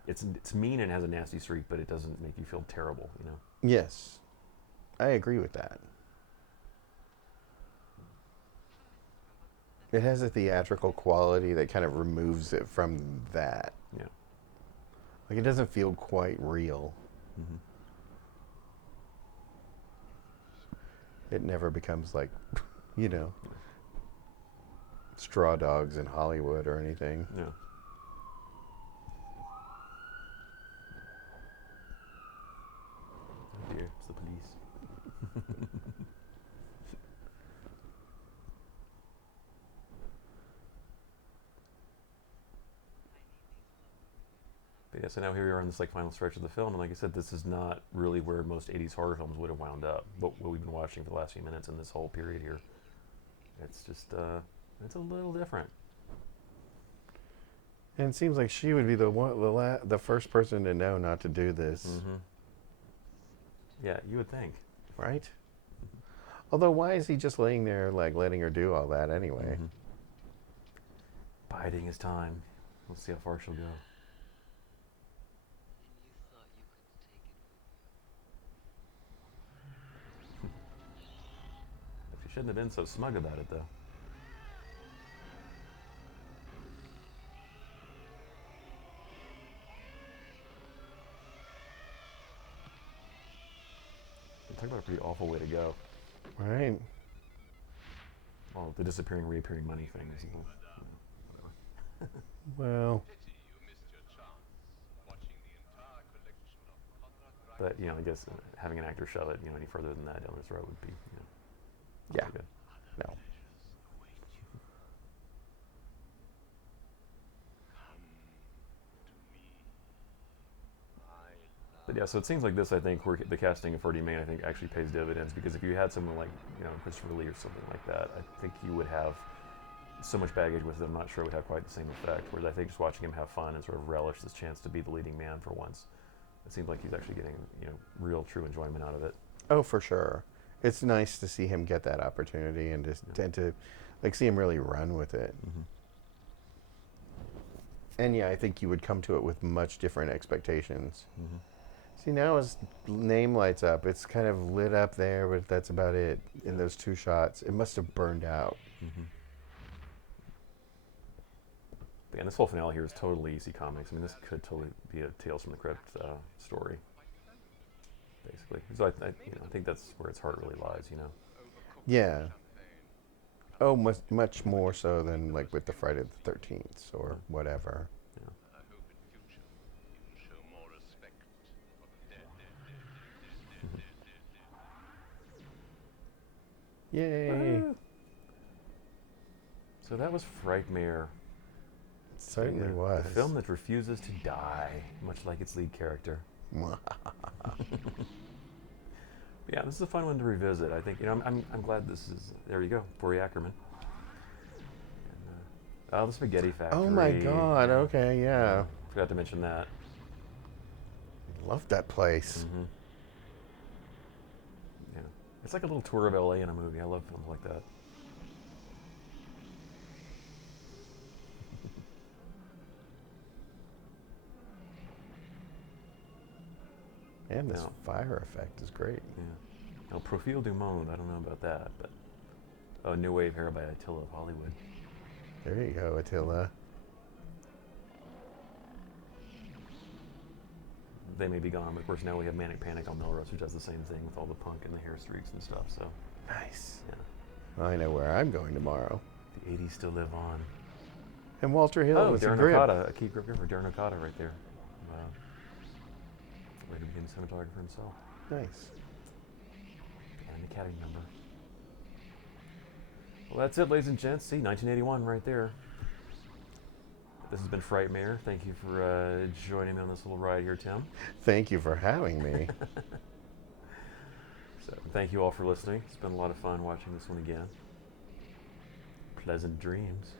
It's mean and has a nasty streak, but it doesn't make you feel terrible. Yes. I agree with that. It has a theatrical quality that kind of removes it from that. Yeah. Like it doesn't feel quite real. Mm-hmm. It never becomes like, straw dogs in Hollywood or anything. Yeah. Oh dear, it's the police. But yeah, so now here we are in this final stretch of the film, and like I said, this is not really where most '80s horror films would have wound up. But what we've been watching for the last few minutes in this whole period here, it's just it's a little different. And it seems like she would be the first person to know not to do this. Mm-hmm. Yeah, you would think. Right? Although, why is he just laying there, letting her do all that anyway? Mm-hmm. Biding his time. We'll see how far she'll go. She shouldn't have been so smug about it, though. Talk about a pretty awful way to go. Right. Well, the disappearing, reappearing money thing is, whatever. Well. But, I guess having an actor shove it, any further than that down this road would be, Yeah. good. No. But yeah, so it seems like this, I think, where the casting of Freddie Main, I think, actually pays dividends, because if you had someone like, Christopher Lee or something like that, I think you would have so much baggage with it. I'm not sure it would have quite the same effect. Whereas I think just watching him have fun and sort of relish this chance to be the leading man for once, it seems like he's actually getting, real, true enjoyment out of it. Oh, for sure. It's nice to see him get that opportunity and just tend to, see him really run with it. Mm-hmm. And yeah, I think you would come to it with much different expectations. Mm-hmm. See, now his name lights up. It's kind of lit up there, but that's about it in those two shots. It must have burned out. Mm-hmm. And this whole finale here is totally EC Comics. I mean, this could totally be a Tales from the Crypt story, basically. So I think that's where its heart really lies. Yeah. Oh, much more so than with the Friday the 13th or whatever. Yeah. Yay! So that was Frightmare. It certainly was. The film that refuses to die, much like its lead character. Yeah, this is a fun one to revisit. I think I'm glad this is. There you go, Corey Ackerman. And, Oh, the Spaghetti Factory. Oh my God. Yeah. Okay, yeah. Forgot to mention that. Love that place. Mm-hmm. Yeah. It's like a little tour of LA in a movie. I love films like that. And this No. fire effect is great. Yeah. Oh, Profil du Monde. I don't know about that, but oh, New Wave Hair by Attila of Hollywood. There you go, Attila. They may be gone, but of course now we have Manic Panic on Melrose, which does the same thing with all the punk and the hair streaks and stuff. So Nice. yeah, I know where I'm going tomorrow. the '80s still live on. And Walter Hill Oh, with the Darren grip. Okada, a key grip for Darren Okada right there. Ready to become a cinematographer himself. Nice. And an Academy member. Well, that's it, ladies and gents. See, 1981 right there. This has been Frightmare. Thank you for joining me on this little ride here, Tim. Thank you for having me. So, thank you all for listening. It's been a lot of fun watching this one again. Pleasant dreams.